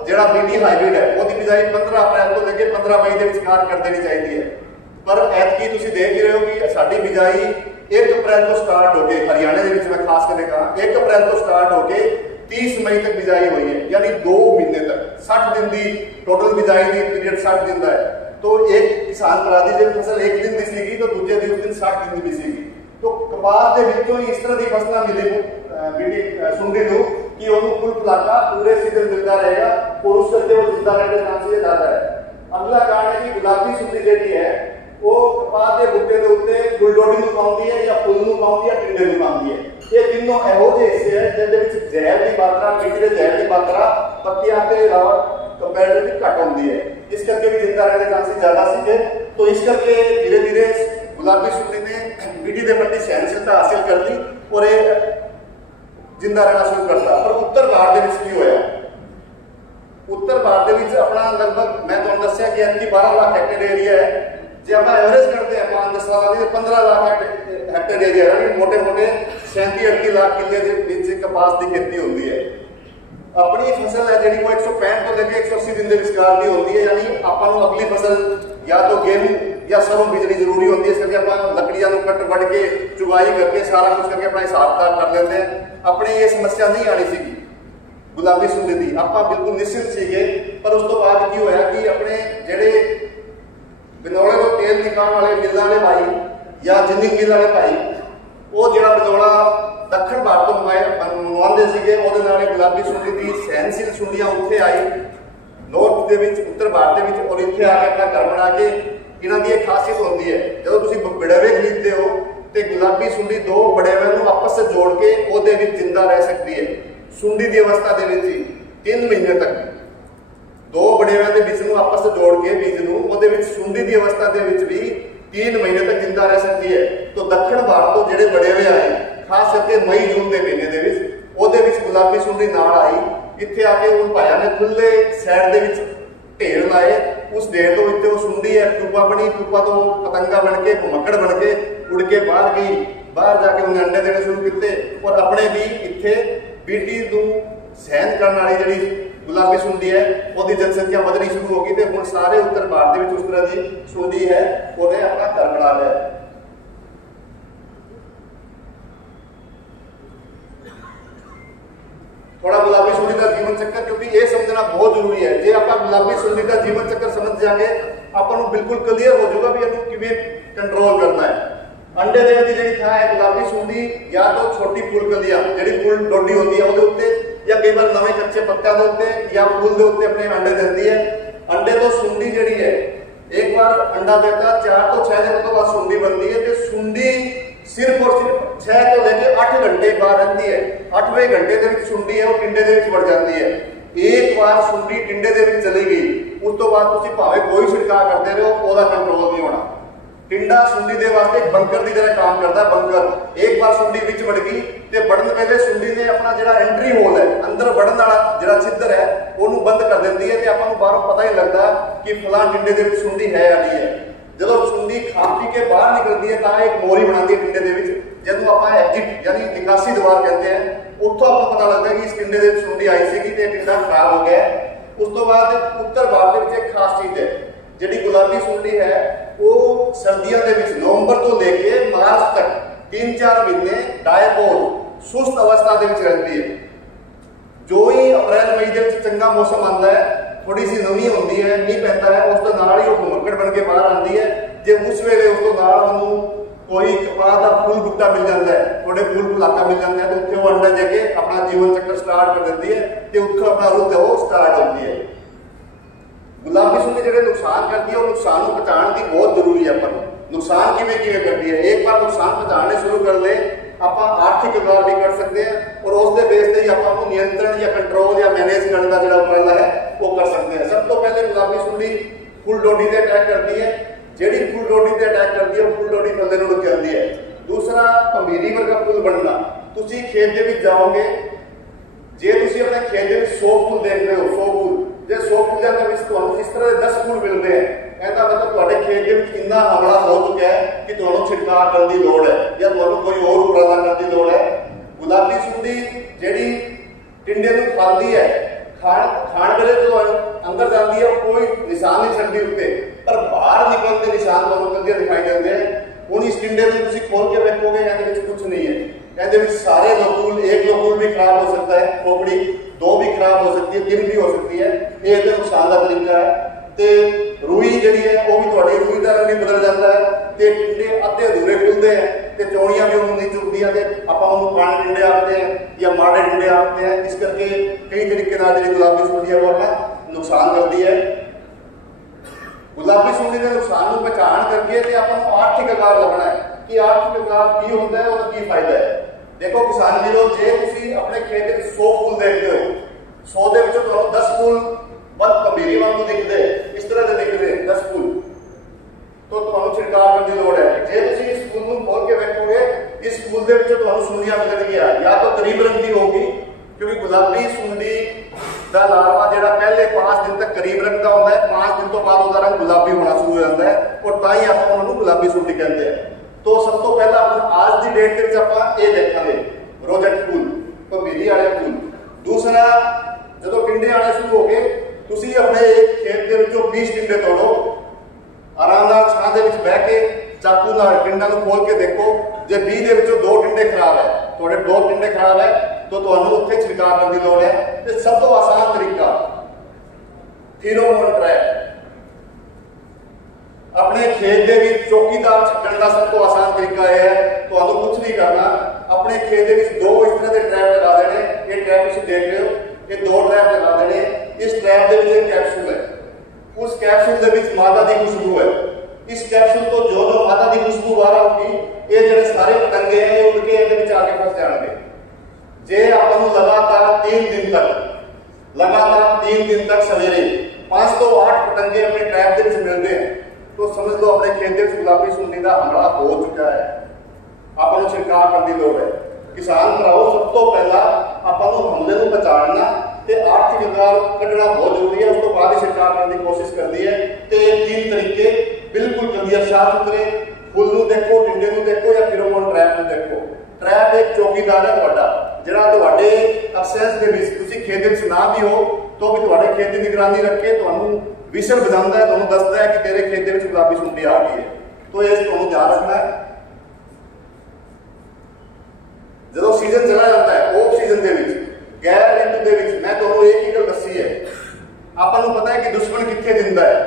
ਜਿਹੜਾ बीटी हाइब्रिड है ਉਹਦੀ ਬਿਜਾਈ 15 ਅਪ੍ਰੈਲ ਤੋਂ ਲੈ ਕੇ 15 ਮਈ ਦੇ ਵਿਚਕਾਰ ਕਰ ਦੇਣੀ ਚਾਹੀਦੀ ਹੈ। ਪਰ ਐਤਕੀ ਤੁਸੀਂ ਦੇਖ ਹੀ ਰਹੇ ਹੋ ਕਿ ਸਾਡੀ ਬਿਜਾਈ 1 ਅਪ੍ਰੈਲ ਤੋਂ ਸਟਾਰਟ ਹੋ ਕੇ, ਹਰਿਆਣਾ ਦੇ ਵਿੱਚ ਮੈਂ ਖਾਸ ਕਰਕੇ ਕਹਾਂ 1 ਅਪ੍ਰੈਲ ਤੋਂ ਸਟਾਰਟ ਹੋ ਕੇ 30 ਮਈ ਤੱਕ ਬਿਜਾਈ ਹੋਈ है, यानी 2 महीने तक 60 दिन ਦੀ ਟੋਟਲ ਬਿਜਾਈ ਦੀ ਪੀਰੀਅਡ 60 दिन ਦਾ है। तो एक किसान भरा ਦੀ ਜੇ ਫਸਲ 1 दिन ਦੀ ਸੀਗੀ ਤਾਂ ਦੂਜੇ ਦਿਨ 60 दिन ਦੀ ਸੀਗੀ। तो ਕਪਾਹ ਦੇ ਵਿੱਚੋਂ ਹੀ ਇਸ ਤਰ੍ਹਾਂ ਦੀ ਫਸਲਾਂ ਮਿਲੀ बीटी सुंडी को कि ਉਹਨੂੰ फुल फुलाका पूरे सीजन मिलता रहेगा और उस करके वो जिंदा रहने के चांसेस ज्यादा है। अगला कारण है कि गुलाबी सुंडी ਜਿਹੜੀ ਹੈ ਉਹ ਕਪਾਹ ਦੇ ਬੂਟੇ ਦੇ ਉੱਤੇ ਫੁੱਲਡੋਡੀ ਨੂੰ ਖਾਉਂਦੀ ਹੈ ਜਾਂ ਫੁੱਲ ਨੂੰ ਖਾਉਂਦੀ ਹੈ, ਟਿੰਡੇ ਨੂੰ ਖਾਉਂਦੀ ਹੈ। ਇਹ ਤਿੰਨੋਂ ਇਹੋ ਜਿਹੇ ਹਿੱਸੇ ਹੈ ਜਿਹਦੇ ਵਿੱਚ ਜ਼ਹਿਰ ਦੀ ਮਾਤਰਾ, ਮਿੱਟੀ ਦੇ ਜ਼ਹਿਰ ਦੀ ਮਾਤਰਾ ਪੱਤਿਆਂ ਤੇ ਇਲਾਵਾ ਕੰਪੈਰੀਟਿਵਲੀ ਘੱਟ ਹੁੰਦੀ ਹੈ। ਇਸ ਕਰਕੇ ਵੀ ਜਿੰਦਾ रहने के चांसेस ज्यादा ਸੀਗੇ। तो इस करके धीरे धीरे गुलाबी सुंडी ने बीटी के प्रति सहनशीलता हासिल कर ली और जिंदा रहना शुरू करता। पर उत्तर भारत की होया, उत्तर भारत अपना लगभग मैं तुहानू दस्सिया कि इतनी 12 लाख हैक्टेयर एरिया है। जे आप एवरेज करते हैं 5-10 साल की 15 लाख हैक्टेयर एरिया है, मोटे मोटे 37-38 लाख किले कपास की खेती होती है। अपनी फसल है जी वो 165 तो लेके 180 दिन के विचकार की होती है, यानी आपको अगली फसल या तो गेहूं या सरों बीजनी जरूरी होती है। इस करके आप लकड़ियां कट वट के चुगाई करके सारा कुछ करके अपना हिसाब किताब कर लेते हैं। अपने ये समस्या नहीं आनी सी गुलाबी सुंडी की, आप बिल्कुल निश्चित सीगे। पर उस तो बाद की होया कि अपने जेडे बिनौले को तेल निकालने वाले मिल वाले भाई या जिंदगी मिल वाले भाई, वो जो बिनौला दक्षिण भारत तो मंगवाते थे, गुलाबी सुंडी की सहनशील सुंडियां उत्थे आई नॉर्थ के उत्तर भारत के, और इतने आके अपना घर बना के इन्हों की एक खासियत होती है जो तुम बड़ेवे खरीदते हो तो गुलाबी सुंडी 2 बड़ेवे आपस से जोड़ के ਉਹਦੇ ਵਿੱਚ जिंदा रह सकती है। सुंडी की अवस्था के 3 महीने तक 2 बड़ेवे के बीज आपस से जोड़ के बीज ਨੂੰ सुंडी की अवस्था के भी 3 महीने तक जिंदा रह सकती है। तो दक्षिण भारत तो जोड़े बड़ेवे आए खास करके मई जून के महीने के गुलाबी सुंडी नाल आई। इत्थे आके उन भाइयों ने खुले सैड के ढेर लाए। उस ढेर तो सुंडी है टूपा बनी, टूपा तो पतंगा बन के घुमक्कड़ बन के उड़ के बाहर गई, बाहर जाके उन्हें अंडे देने शुरू किए और अपने भी इत्थे बीटी को सहन करने वाली जी गुलाबी सुंडी है वो जनसंख्या बढ़नी शुरू हो गई। तो हुण सारे उत्तर भारत में उस तरह की सुंडी है उन्हें अपना घर बना लिया। थोड़ा गुलाबी सुंडी का जीवन चक्कर, क्योंकि ये समझना बहुत जरूरी है। जे आप गुलाबी सुंडी का जीवन चक्कर समझ जाएंगे आपको बिल्कुल क्लीयर हो जाएगा भी इन्हें किवें कंट्रोल करना है। अंडे देने की जी था है गुलाबी सुंडी या तो छोटी फूल कलियां जी फूल डोडी होती है वो, या कई बार नवे कच्चे पत्तों के उत्ते या फूल के उत्ते अपने अंडे देती है। अंडे तो सुंडी जी है एक बार अंडा देता 4 तो 6 दिन तो बाद सुंडी बनती है। तो सुंडी सिर्फ और सिर्फ 6 तो लेके 8 घंटे बाहर रहती है। 8वें घंटे के सुंडी है वो टिंडे के बढ़ जाती है। एक बार सुंडी टिंडे के चली गई उस तो बाद तुम भावे कोई छिड़काव करते रहो वह कंट्रोल नहीं होना। टिंडा सुंडी के वास्ते एक बंकर की तरह काम करता है। बंकर एक बार सुंडी विच वड़ गई तो बढ़न पहले सुंडी ने अपना जो एंट्री होल है अंदर बढ़न वाला जो छिद्र है वो बंद कर देती है। तो आपको बाहरों पता ही लगता कि फलां टिंडे के सुंडी है या नहीं है। जो सुंडी खा पी के बाहर निकलती है तो एक मोरी बनाती है टिंडे के, जो आप एग्जिट यानी निकासी द्वार कहते हैं, उतो आपको पता लगता है कि इस टिंडे के सुंडी आई सी तो टिंडा खराब हो गया। उस तो बाद उत्तर भारत में एक खास चीज है जी गुलाबी सुंडी है वो सर्दियों के नवंबर तो लेके मार्च तक 3-4 महीने डायपोल सुस्त अवस्था के रहती है। जो ही अप्रैल मई के चंगा मौसम आता है थोड़ी सी नमी होती है, मीह पैंदा है, उस तो नाल ही वो घुमक्कड़ बन के बाहर आती है। जे उस वेले उस तो नाल उन्होंने कोई कपास का फूल बूटा मिल जाता है, थोड़े फूल फुलाका मिल जाता है, तो उत्थे वो अंडा देके अपना जीवन चक्र स्टार्ट कर देती है तो उत्थे अपना रुख है वो स्टार्ट होती है। गुलाबी सुंडी जो नुकसान करती है वो नुकसान को पहचान की बहुत जरूरी है। अपन नुकसान किमें करती है, एक बार नुकसान पहचानने शुरू कर ले आप आर्थिक व्यवहार भी कर सकते हैं और उसके बेस से ही आप नियंत्रण या कंट्रोल या मैनेज करने का जो उपकरण है वो कर सकते हैं। सब तो पहले गुलाबी सुंडी फुल डोडी से अटैक करती है, ਜਿਹੜੀ फुल डोडी से अटैक करती है फुल डोडी थल्ले ਨੂੰ रुक जाती है। दूसरा ਭੰਬੀਰੀ ਵਰਗਾ फुल बनना, ਤੁਸੀਂ खेत ਦੇ ਵਿੱਚ ਜਾਓਗੇ, ਜੇ ਤੁਸੀਂ ਆਪਣੇ खेत ਦੇ ਵਿੱਚ 100 फुल देख रहे हो, 100 फुल, ਜੇ 100 फुल ਦੇ ਵਿੱਚ ਤੁਹਾਨੂੰ ਇਸ ਤਰ੍ਹਾਂ ਦੇ 10 फुल मिलते हैं, ਇਹਦਾ ਮਤਲਬ ਤੁਹਾਡੇ खेत ਦੇ ਵਿੱਚ ਇੰਨਾ ਹਮਲਾ ਹੋ ਚੁੱਕਾ ਹੈ ਕਿ ਤੁਹਾਨੂੰ ਛਿੜਕਾਅ ਕਰਨ ਦੀ ਲੋੜ ਹੈ ਜਾਂ ਤੁਹਾਨੂੰ ਕੋਈ ਹੋਰ ਉਪਰਾਲਾ ਕਰਨ ਦੀ ਲੋੜ ਹੈ। ਗੁਲਾਬੀ ਸੁੰਡੀ ਜਿਹੜੀ ਟਿੰਡੇ ਨੂੰ ਖਾਂਦੀ ਹੈ, ਖਾਣ ਵੇਲੇ ਜਦੋਂ ਅੰਦਰ ਜਾਂਦੀ ਹੈ ਕੋਈ ਨਿਸ਼ਾਨ ਨਹੀਂ ਛੱਡਦੀ ਉੱਤੇ, ਪਰ ਬਾਹਰ ਨਿਕਲਣ ਦੇ ਨਿਸ਼ਾਨ ਤੁਹਾਨੂੰ ਕੰਦੇ ਦਿਖਾਈ ਦਿੰਦੇ ਆ। ਹੁਣ ਇਸ ਟਿੰਡੇ ਨੂੰ ਤੁਸੀਂ ਖੋਲ ਕੇ ਵੇਖੋਗੇ ਇਹਦੇ ਵਿੱਚ ਕੁਝ ਨਹੀਂ ਹੈ, ਇਹਦੇ ਵਿੱਚ ਸਾਰੇ ਲੋਕੂਲ, एक लोकूल भी खराब हो सकता है, खोपड़ी 2 भी खराब हो सकती है, 3 भी हो सकती है, ये एक नुकसान का तरीका है। ਤੇ ਰੂਈ ਜਿਹੜੀ ਹੈ ਉਹ ਵੀ ਤੁਹਾਡੀ ਰੂਈ ਦਾ ਰੰਗ ਵੀ ਬਦਲ ਜਾਂਦਾ ਹੈ ਤੇ ਟਿੰਡੇ ਅੱਧੇ ਅਧੂਰੇ ਖੁੱਲਦੇ ਹੈ ਤੇ ਚੌੜੀਆਂ ਵੀ ਉਹਨੂੰ ਨਹੀਂ ਚੁੱਕਦੀਆਂ ਤੇ ਆਪਾਂ ਉਹਨੂੰ ਕਾਲੇ ਟਿੰਡੇ ਆਖਦੇ ਹਾਂ ਜਾਂ ਮਾੜੇ ਟਿੰਡੇ ਆਖਦੇ ਹਾਂ। ਇਸ ਕਰਕੇ ਕਈ ਤਰੀਕੇ ਨਾਲ ਜਿਹੜੀ ਗੁਲਾਬੀ ਸੁੰਡੀ ਹੈ ਉਹ ਆਪਣਾ ਨੁਕਸਾਨ ਕਰਦੀ ਹੈ। ਗੁਲਾਬੀ ਸੁੰਡੀ ਦੇ ਨੁਕਸਾਨ ਨੂੰ ਪਛਾਣ ਕਰਕੇ ਤੇ ਆਪਾਂ ਨੂੰ ਆਰਥਿਕ ਆਕਾਰ ਲੱਭਣਾ ਹੈ ਕਿ ਆਰਥਿਕ ਆਕਾਰ ਕੀ ਹੁੰਦਾ ਹੈ, ਉਹਦਾ ਕੀ ਫਾਇਦਾ ਹੈ। ਦੇਖੋ ਕਿਸਾਨ ਵੀਰੋ, ਜੇ ਤੁਸੀਂ ਆਪਣੇ ਖੇਤ ਵਿੱਚ 100 ਫੁੱਲ ਦੇਖਦੇ ਹੋ, 100 ਦੇ ਵਿੱਚੋਂ ਤੁਹਾਨੂੰ 10 ਫੁੱਲ बस भंबीरी वांगू दिखते इस तरह से दिखते 10 फूल, तो ਤੁਹਾਨੂੰ छिड़काव करने की लोड़ है। जे तुसी इस फूल ਨੂੰ खोल के देखोगे, इस फूल ਦੇ ਵਿੱਚੋਂ ਤੁਹਾਨੂੰ ਸੁੰਡੀਆਂ ਮਿਲਣਗੀਆਂ, या तो करीब रंग की होगी क्योंकि गुलाबी सुंडी ਦਾ ਲਾਰਵਾ ਜਿਹੜਾ ਪਹਿਲੇ 5 ਦਿਨ ਤੱਕ करीब रंग ਦਾ ਹੁੰਦਾ ਹੈ, 5 ਦਿਨ ਤੋਂ ਬਾਅਦ ਉਹਦਾ ਰੰਗ ਗੁਲਾਬੀ ਹੋਣਾ ਸ਼ੁਰੂ ਹੋ ਜਾਂਦਾ ਹੈ ਔਰ ਤਾਂ ਹੀ ਆਪਾਂ ਉਹਨਾਂ ਨੂੰ ਗੁਲਾਬੀ ਸੁੰਡੀ ਕਹਿੰਦੇ ਆ। तो सब तो पहला आज की डेट ਦੇ ਵਿੱਚ ਆਪਾਂ ਇਹ ਦੇਖਾਂਗੇ ਰੋਜ਼ਟ फूल, ਭੰਬੀਰੀ ਵਾਲੇ फूल। दूसरा ਜਦੋਂ ਟਿੰਡੇ ਆਣੇ ਸ਼ੁਰੂ ਹੋ ਗਏ, ਤੁਸੀਂ ਆਪਣੇ ਖੇਤ ਦੇ ਵਿੱਚੋਂ 20 ਟਿੰਡੇ ਤੋੜੋ, ਆਰਾਮ ਨਾਲ ਛਾਂ ਦੇ ਵਿੱਚ ਬਹਿ ਕੇ ਚਾਕੂ ਨਾਲ ਟਿੰਡਾਂ ਨੂੰ ਖੋਲ ਕੇ ਦੇਖੋ। ਜੇ 20 ਦੇ ਵਿੱਚੋਂ 2 ਟਿੰਡੇ ਖਰਾਬ ਹੈ, ਤੁਹਾਡੇ 2 ਟਿੰਡੇ ਖਰਾਬ ਹੈ, ਤਾਂ ਤੁਹਾਨੂੰ ਉੱਥੇ ਛਿੜਕਾਅ ਕਰਨ ਦੀ ਲੋੜ ਹੈ। ਤੇ ਸਭ ਤੋਂ ਆਸਾਨ ਤਰੀਕਾ ਫੀਰੋਮੋਨ ਟ੍ਰੈਪ, ਆਪਣੇ ਖੇਤ ਦੇ ਵਿੱਚ ਚੌਕੀਦਾਰ ਛੱਡਣ ਦਾ ਸਭ ਤੋਂ ਆਸਾਨ ਤਰੀਕਾ ਇਹ ਹੈ, ਤੁਹਾਨੂੰ ਕੁਝ ਨਹੀਂ ਕਰਨਾ, ਆਪਣੇ ਖੇਤ ਦੇ ਵਿੱਚ 2 ਇਸ ਤਰ੍ਹਾਂ ਦੇ ਟ੍ਰੈਪ ਲਗਾ ਦੇਣੇ। ਇਹ ਟ੍ਰੈਪ ਤੁਸੀਂ ਦੇਖ ਰਹੇ ਹੋ, ਇਹ 2 ਟ੍ਰੈਪ ਲਗਾ ਦੇਣੇ। इस ट्रैप ਦੇ ਵਿੱਚ एक कैप्सूल है, उस कैप्सूल ਦੇ ਵਿੱਚ मादा की खुशबू है। इस कैप्सूल तो जो मादा की खुशबू बाहर आऊगी, ये ਜਿਹੜੇ ਸਾਰੇ ਪਤੰਗੇ हैं ये उड़ के ਇਹਦੇ ਵਿੱਚ ਆ ਕੇ ਫਸ ਜਾਣਗੇ। ਜੇ ਆਪਾਂ ਨੂੰ ਲਗਾਤਾਰ 3 दिन तक सवेरे 5 ਤੋਂ 8 ਪਤੰਗੇ ਆਪਣੇ ट्रैप ਦੇ ਵਿੱਚ ਮਿਲਦੇ हैं, तो समझ लो अपने खेत ਦੇ ਵਿੱਚ ਗੁਲਾਬੀ ਸੁੰਡੀ ਦਾ ਹਮਲਾ ਹੋ ਚੁੱਕਾ ਹੈ। ਆਪਾਂ ਨੂੰ ਛਿੜਕਾਅ ਕਰਨ ਦੀ ਲੋੜ ਹੈ। किसान भराओ, सब तो पहला ਆਪਾਂ ਨੂੰ ਹਮਲੇ ਨੂੰ ਪਛਾਣਨਾ ਤੇ ਆਰਥਿਕ ਵਿਕਾਰ ਕੱਢਣਾ ਬਹੁਤ ਜ਼ਰੂਰੀ ਹੈ। ਉਸ ਤੋਂ ਬਾਅਦ ਹੀ ਛਿੜਕਾਅ ਕਰਨ ਦੀ ਕੋਸ਼ਿਸ਼ ਕਰਦੀ ਹੈ। ਤੇ ਇਹ 3 ਤਰੀਕੇ ਬਿਲਕੁਲ ਕਲੀਅਰ ਸਾਫ਼ ਸੁਥਰੇ, ਫੁੱਲ ਨੂੰ ਦੇਖੋ, ਟਿੰਡੇ ਨੂੰ ਦੇਖੋ ਜਾਂ ਫਿਰੋਮੋਨ ਟ੍ਰੈਪ ਨੂੰ ਦੇਖੋ। ਟ੍ਰੈਪ ਇੱਕ ਚੌਕੀਦਾਰ ਹੈ ਤੁਹਾਡਾ, ਜਿਹੜਾ ਤੁਹਾਡੇ ਐਬਸੈਂਸ ਦੇ ਵਿੱਚ ਤੁਸੀਂ ਖੇਤ ਵਿੱਚ ਨਾ ਵੀ ਹੋ ਤਾਂ ਵੀ ਤੁਹਾਡੇ ਖੇਤ ਦੀ ਨਿਗਰਾਨੀ ਰੱਖ ਕੇ ਤੁਹਾਨੂੰ ਵਿਸ਼ਲ ਵਜਾਉਂਦਾ ਹੈ, ਤੁਹਾਨੂੰ ਦੱਸਦਾ ਹੈ ਕਿ ਤੇਰੇ ਖੇਤ ਦੇ ਵਿੱਚ ਗੁਲਾਬੀ ਸੁੰਡੀ ਆ ਗਈ ਹੈ। तो ਇਸ ਤੁਹਾਨੂੰ ਯਾਦ ਰੱਖਣਾ ਹੈ। ਜਦੋਂ ਸੀਜ਼ਨ ਚਲਾ ਜਾਂਦਾ ਹੈ, ਆਫ ਸੀਜ਼ਨ ਦੇ ਵਿੱਚ, ਗੈਰ ਰਿਤੂ ਦੇ ਵਿੱਚ, ਮੈਂ ਤੁਹਾਨੂੰ ਇੱਕ ਹੀ ਗੱਲ ਦੱਸੀ ਹੈ, ਆਪਾਂ ਨੂੰ ਪਤਾ ਹੈ ਕਿ ਦੁਸ਼ਮਣ ਕਿੱਥੇ ਦਿੰਦਾ ਹੈ,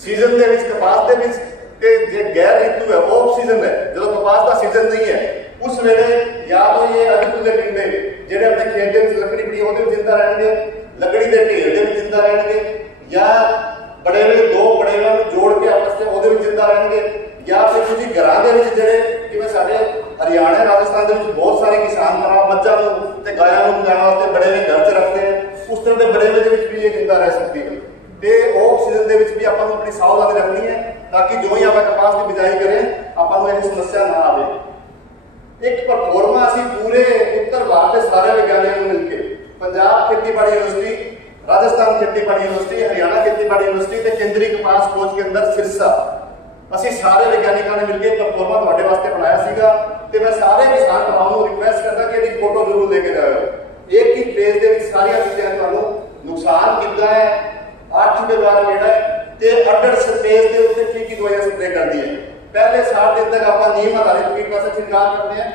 ਸੀਜ਼ਨ ਦੇ ਵਿੱਚ ਕਪਾਸ ਦੇ ਵਿੱਚ। ਤੇ ਜੇ ਗੈਰ ਰਿਤੂ ਹੈ, ਆਫ ਸੀਜ਼ਨ ਹੈ, ਜਦੋਂ ਕਪਾਸ ਦਾ ਸੀਜ਼ਨ ਨਹੀਂ ਹੈ, ਉਸ ਵੇਲੇ ਜਾਂ ਤਾਂ ਇਹ ਅਧਿਕੁਲੇ ਟਿੰਡੇ ਜਿਹੜੇ ਆਪਣੇ ਖੇਤ ਦੇ ਵਿੱਚ ਲੱਕੜੀ ਪੜੀ ਉਹਦੇ ਵਿੱਚ ਜਿੰਦਾ ਰਹਿਣਗੇ, ਲੱਕੜੀ ਦੇ ਢੇਰ ਦੇ ਵਿੱਚ ਜਿੰਦਾ ਰਹਿਣਗੇ, ਜਾਂ ਬੜੇ ਵੇ 2 ਬੜੇ ਵੇ ਨੂੰ ਜੋੜ ਕੇ ਆਪਸ ਵਿੱਚ ਉਹਦੇ ਵਿੱਚ ਜਿੰਦਾ ਰਹਿਣਗੇ, ਜਾਂ ਫਿਰ ਤੁਸੀਂ ਘਰਾਂ ਦੇ ਵਿੱਚ ਜਿਹੜੇ ਜਿਵੇਂ ਸਾਡੇ हरियाणा राजस्थान के बहुत सारे किसान मज्झां ते गायां नूं खिलाने वास्ते बड़े वे घर च रखते हैं, उस तरह के बड़े वे भी ये जिंदा रह सकती है। तो ऑफ सीजन के भी आपां नूं अपनी सावधानी रखनी है ताकि जो ही आप कपास की बिजाई करें आपां नूं यह समस्या ना आए। एक परफॉर्मा असीं पूरे उत्तर भारत के सारे विज्ञानियों मिलकर, पंजाब खेतीबाड़ी यूनिवर्सिटी, राजस्थान खेतीबाड़ी यूनिवर्सिटी, हरियाणा खेतीबाड़ी यूनिवर्सिटी ते केंद्रीय कपास खोज केंद्र सिरसा, ਅਸੀਂ ਸਾਰੇ ਵਿਗਿਆਨੀਆਂ ਨੇ ਮਿਲ ਕੇ ਪਰਫਾਰਮਾ ਤੁਹਾਡੇ ਵਾਸਤੇ ਬਣਾਇਆ ਸੀਗਾ। ਤੇ ਮੈਂ ਸਾਰੇ ਕਿਸਾਨ ਭਰਾਵਾਂ ਨੂੰ ਰਿਕੁਐਸਟ ਕਰਦਾ ਕਿ ਇਹਦੀ ਫੋਟੋ ਜ਼ਰੂਰ ਲੈ ਕੇ ਜਾਇਓ। ਇੱਕ ਹੀ ਪੇਜ ਦੇ ਵਿੱਚ ਸਾਰੀਆਂ ਚੀਜ਼ਾਂ ਤੁਹਾਨੂੰ ਨੁਕਸਾਨ ਕਿੰਨਾ ਹੈ, ਆਰਥਿਕ ਵਿਵਹਾਰ ਕਿਹੜਾ ਹੈ ਤੇ ਅੱਡ-ਅੱਡ ਸਪੇਸ ਦੇ ਉੱਤੇ ਕੀ ਦਵਾਈਆਂ ਸਪਰੇ ਕਰਦੀ ਹੈ। ਪਹਿਲੇ 60 ਦਿਨ ਤੱਕ ਆਪਾਂ ਨੀਮ ਆਧਾਰਿਤ ਕੀਟਨਾਸ਼ਕ ਛਿੜਕਾਅ ਕਰਦੇ ਹਾਂ।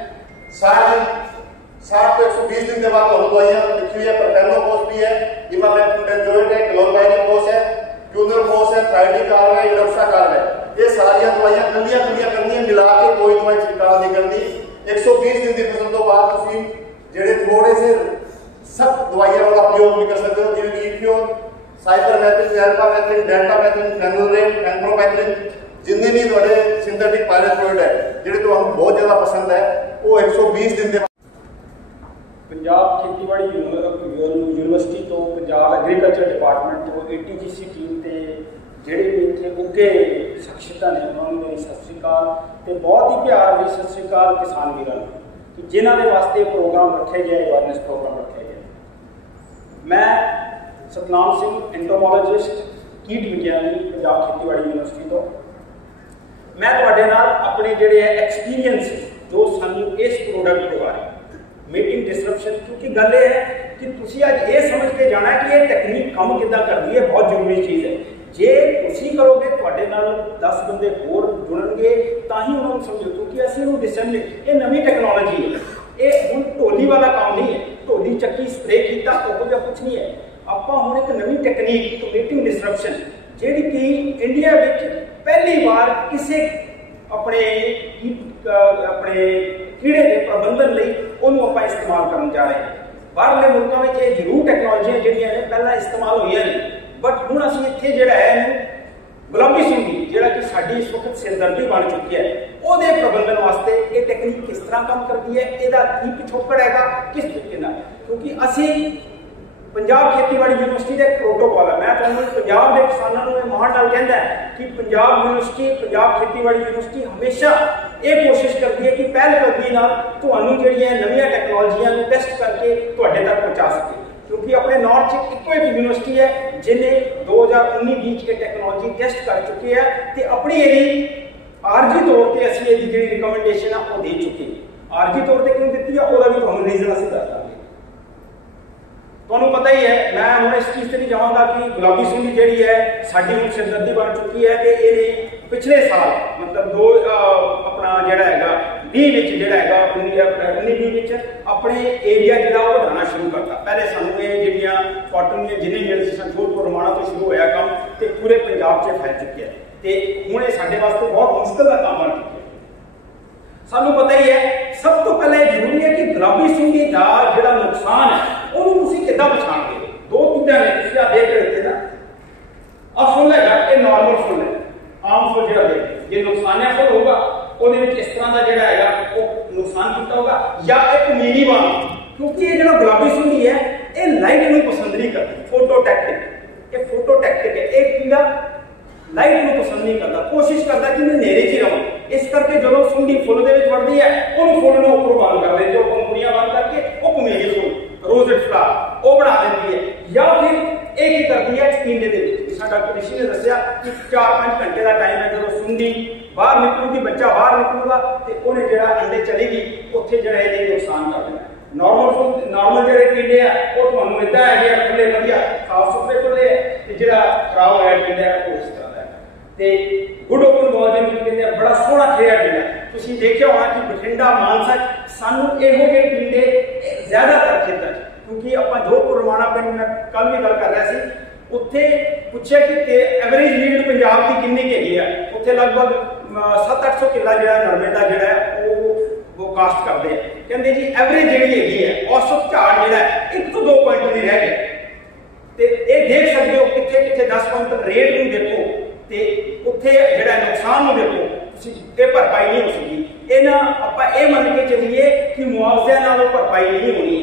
60 ਦਿਨ 60 ਤੋਂ 120 दिन के बाद ਤੁਹਾਨੂੰ ਦਵਾਈਆਂ ਲਿਖੀ ਹੋਈ ਹੈ। ਪ੍ਰੋਫੈਨੋਫੋਸ ਵੀ ਹੈ, ਇਮਾਮੈਕਟੋਬੈਂਜੋਏਟ ਹੈ, ਕਲੋਰਬਾਈਨਫੋਸ ਹੈ, क्यूनरफोस है, थाइडिकार्ब है, इंडोक्साकार्ब है। ये सारिया दवाइयां कलियां करनी है, मिला के कोई दवाई छिड़काव नहीं करनी। 120 दिन की फसल तो बाद तुम जेडे थोड़े से सख्त दवाइयां का उपयोग भी कर सकते हो, जिवें इथियोन, साइपरमेथ्रिन, एल्फामेथ्रिन, डेल्टामेथ्रिन, फेनोलेन, फेनप्रोपेथ्रिन, जिन्ने भी थोड़े सिंथेटिक पायरेथ्रोइड है जेडे तुहानू बहुत ज्यादा पसंद है, वो 120 दिन के पंजाब खेतीबाड़ी यूनिवर्सिटी तो पंजाब एग्रीकल्चर डिपार्टमेंट तो ATGC टीम के ਜਿਹੜੇ ਵੀ ਇੱਥੇ ਉੱਗੇ ਸ਼ਖਸੀਅਤਾਂ ਨੇ ਉਹਨਾਂ ਨੂੰ ਮੇਰੀ ਸਤਿ ਸ਼੍ਰੀ ਅਕਾਲ ਤੇ ਬਹੁਤ ਹੀ ਪਿਆਰ ਭਰੀ ਸਤਿ ਸ਼੍ਰੀ ਅਕਾਲ ਕਿਸਾਨ ਵੀਰਾਂ ਨੂੰ ਕਿ ਜਿਨ੍ਹਾਂ ਦੇ ਵਾਸਤੇ ਪ੍ਰੋਗਰਾਮ ਰੱਖੇ ਗਏ, ਅਵੇਅਰਨੈਸ ਪ੍ਰੋਗਰਾਮ ਰੱਖੇ ਗਏ। ਮੈਂ ਸਤਨਾਮ ਸਿੰਘ ਐਂਟੋਮੋਲੋਜਿਸਟ ਕੀਟ ਵਿਗਿਆਨੀ ਪੰਜਾਬ ਖੇਤੀਬਾੜੀ ਯੂਨੀਵਰਸਿਟੀ ਤੋਂ ਮੈਂ ਤੁਹਾਡੇ ਨਾਲ ਆਪਣੇ ਜਿਹੜੇ ਐਕਸਪੀਰੀਅੰਸ ਜੋ ਸਾਨੂੰ ਇਸ ਪ੍ਰੋਡਕਟ ਦੇ ਬਾਰੇ मीटिंग डिसरप्शन क्योंकि गल ये है कि तुसी अज ये समझ के जाना कि ये टेक्निक काम किद्दां करदी है, बहुत जरूरी चीज़ है। जे तुसी करोगे तुहाडे नाल 10 बंदे होर जुड़नगे तां ही उन्होंने समझो, क्योंकि असीं उन्होंने दिसणगे ये नवीं टैक्नोलॉजी है, ये हुण ढोली वाला काम नहीं है, ढोली चक्की स्प्रे कीता ओहो जिहा कुछ नहीं है। आपां हुण एक नवीं टेक्निक मीटिंग डिसरप्शन जिहड़ी कि इंडिया विच पहली बार किसी अपने कीड़े के प्रबंधन लई उन्होंने आप इस्तेमाल करन जा रहे हैं। बाहरले मुल्कों में ये जरूर टैक्नोलॉजियां जिहड़ियां ने पहला इस्तेमाल होईयां ने, बट हुण असीं इत्थे जिहड़ा है गुलाबी सुंडी जिहड़ा कि साडी इस वक्त सिरदर्दी बन चुकी है, ਉਹਦੇ प्रबंधन वास्ते ये टेक्निक किस तरह काम करती है, ਇਹਦਾ ਕੀ ਪਿਛੋਕੜ ਹੈਗਾ, किस तरीके नाल, क्योंकि असीं पंजाब खेतीबाड़ी यूनिवर्सिटी का एक प्रोटोकॉल है। मैं तुहानूं पंजाब के किसानों को मान नाल कहंदा है कि पंजाब यूनिवर्सिटी, पंजाब खेतीबाड़ी यूनिवर्सिटी हमेशा ये कोशिश करती है कि पहलकदमी नाल तुहानूं जिहड़ियां नवीं टैक्नोलॉजियां नूं टेस्ट करके तुहाडे तक पहुंचा सके, क्योंकि अपने नॉर्थ च इक्को एक यूनिवर्सिटी है जिन्हें 2019-20 की टेक्नोलॉजी टेस्ट कर चुकी है तो अपनी यही आरजी तौर पर असीं इहदी जिहड़ी रिकमेंडेशन है वो दे चुके हैं। आरजी तौर पर क्यों दी है उसका भी तुहानूं रीजन असीं दस दांगे। तुहानूं पता ही है, मैं हुण इस चीज़ से नहीं जावांगा कि गुलाबी सुंडी जिहड़ी है साडी हुण सिरदर्दी बन चुकी है कि ये पिछले साल मतलब अपना जिहड़ा हैगा 20 विच जिहड़ा हैगा 19-20 विच अपने एरिया जिहड़ा वो बढ़ाना शुरू करता। पहले सानूं ये जिहड़ियां कॉटन दी जिन्नी मिल्स सन जोधपुर रमाणा तो शुरू होया काम ते पूरे पंजाब 'च फैल चुकी है ते हुण ये साडे वास्ते बहुत मुश्किल का काम बन चुकी है। सानूं पता ही है, सब तो पहले जरूरी है कि गुलाबी सुंडी का जिहड़ा नुकसान है ਉਹਨੂੰ ਤੁਸੀਂ ਕਿੱਦਾਂ ਪਛਾਣਗੇ। ਦੋ ਚੀਜ਼ਾਂ ਨੇ ਤੁਸੀਂ ਆ ਦੇਖ ਰਹੇ ਇੱਥੇ ਨਾ, ਆ ਫੁੱਲ ਹੈਗਾ ਇਹ ਨਾਰਮਲ ਫੁੱਲ ਹੈ, ਆਮ ਫੁੱਲ ਜਿਹੜਾ ਦੇਖਦੇ ਜੇ ਨੁਕਸਾਨਿਆ ਫੁੱਲ ਹੋਊਗਾ ਉਹਦੇ ਵਿੱਚ ਇਸ ਤਰ੍ਹਾਂ ਦਾ ਜਿਹੜਾ ਹੈਗਾ ਉਹ ਨੁਕਸਾਨ ਕੀਤਾ ਹੋਗਾ ਜਾਂ ਇੱਕ ਮੀਨੀ ਵਾਂ, ਕਿਉਂਕਿ ਇਹ ਜਿਹੜਾ ਗੁਲਾਬੀ ਸੁੰਡੀ ਹੈ ਇਹ ਲਾਈਟ ਨੂੰ ਪਸੰਦ ਨਹੀਂ ਕਰਦੀ। ਫੋਟੋਟੈਕਟਿਕ, ਇਹ ਫੋਟੋਟੈਕਟਿਕ ਹੈ, ਇਹ ਕੀੜਾ ਲਾਈਟ ਨੂੰ ਪਸੰਦ ਨਹੀਂ ਕਰਦਾ, ਕੋਸ਼ਿਸ਼ ਕਰਦਾ ਕਿ ਮੈਂ ਹਨੇਰੇ 'ਚ ਰਹਾਂ। ਇਸ ਕਰਕੇ ਜਦੋਂ ਸੁੰਡੀ ਫੁੱਲ ਦੇ ਵਿੱਚ ਵੜਦੀ ਹੈ ਉਹਨੂੰ ਫੁੱਲ ਨੂੰ ਉੱਪਰੋਂ ਬੰਦ ਕਰ ਦਿੰਦੇ, ਉਹ ਪੰਖੁੜੀਆਂ ਬੰਦ ਕਰਕੇ ਉਹ ਕਮੀਜ਼ ਫੁੱਲ रोजेट फ्लावर वो बना देती है, या फिर एक ही करती है टींडे दे विच। जिस डॉक्टर ऋषि ने दस्सिया कि 4-5 घंटे का टाइम है, जो सुंडी बाहर निकलूगी, बच्चा बाहर निकलूगा तो उन्हें जो अंडे चलेगी उत्थे जो है नुकसान कर देना। नॉर्मल जो टींडे है वो तुहानूं इदां है खुले वधिया साफ सुथरे खुले है, जो खराब होया टींडा है वो इस तरह है। तो गुड ओपन बॉल जिन्हें कहते बड़ा सोहना खेड़ा टींडा तुसीं देखिया होना कि बठिंडा मानसा सानूं इहो ਜਿਹੇ टींडे ज़्यादातर खेतों, क्योंकि आपां जोधपुर रमाणा पिंड मैं कल भी गल कर रहा सी, उत्थे पूछिया कि एवरेज लीड पंजाब की कितनी हैगी है, उत्थे लगभग 700-800 किला जो नरमे का जोड़ा है वो कास्ट करते हैं। कहते जी एवरेज जी हैगी है औसत झाड़ जोड़ा 1 तो 2 क्विंटल की रह गई। तो ये देख सकते हो कितने कितने 10 क्विंटल रेट में देखो तो उत्थे जो नुकसान में देखो ये भरपाई नहीं हो सकी। इन्हां आपां ये मन के चलिए कि मुआवजे नाल भरपाई नहीं होनी।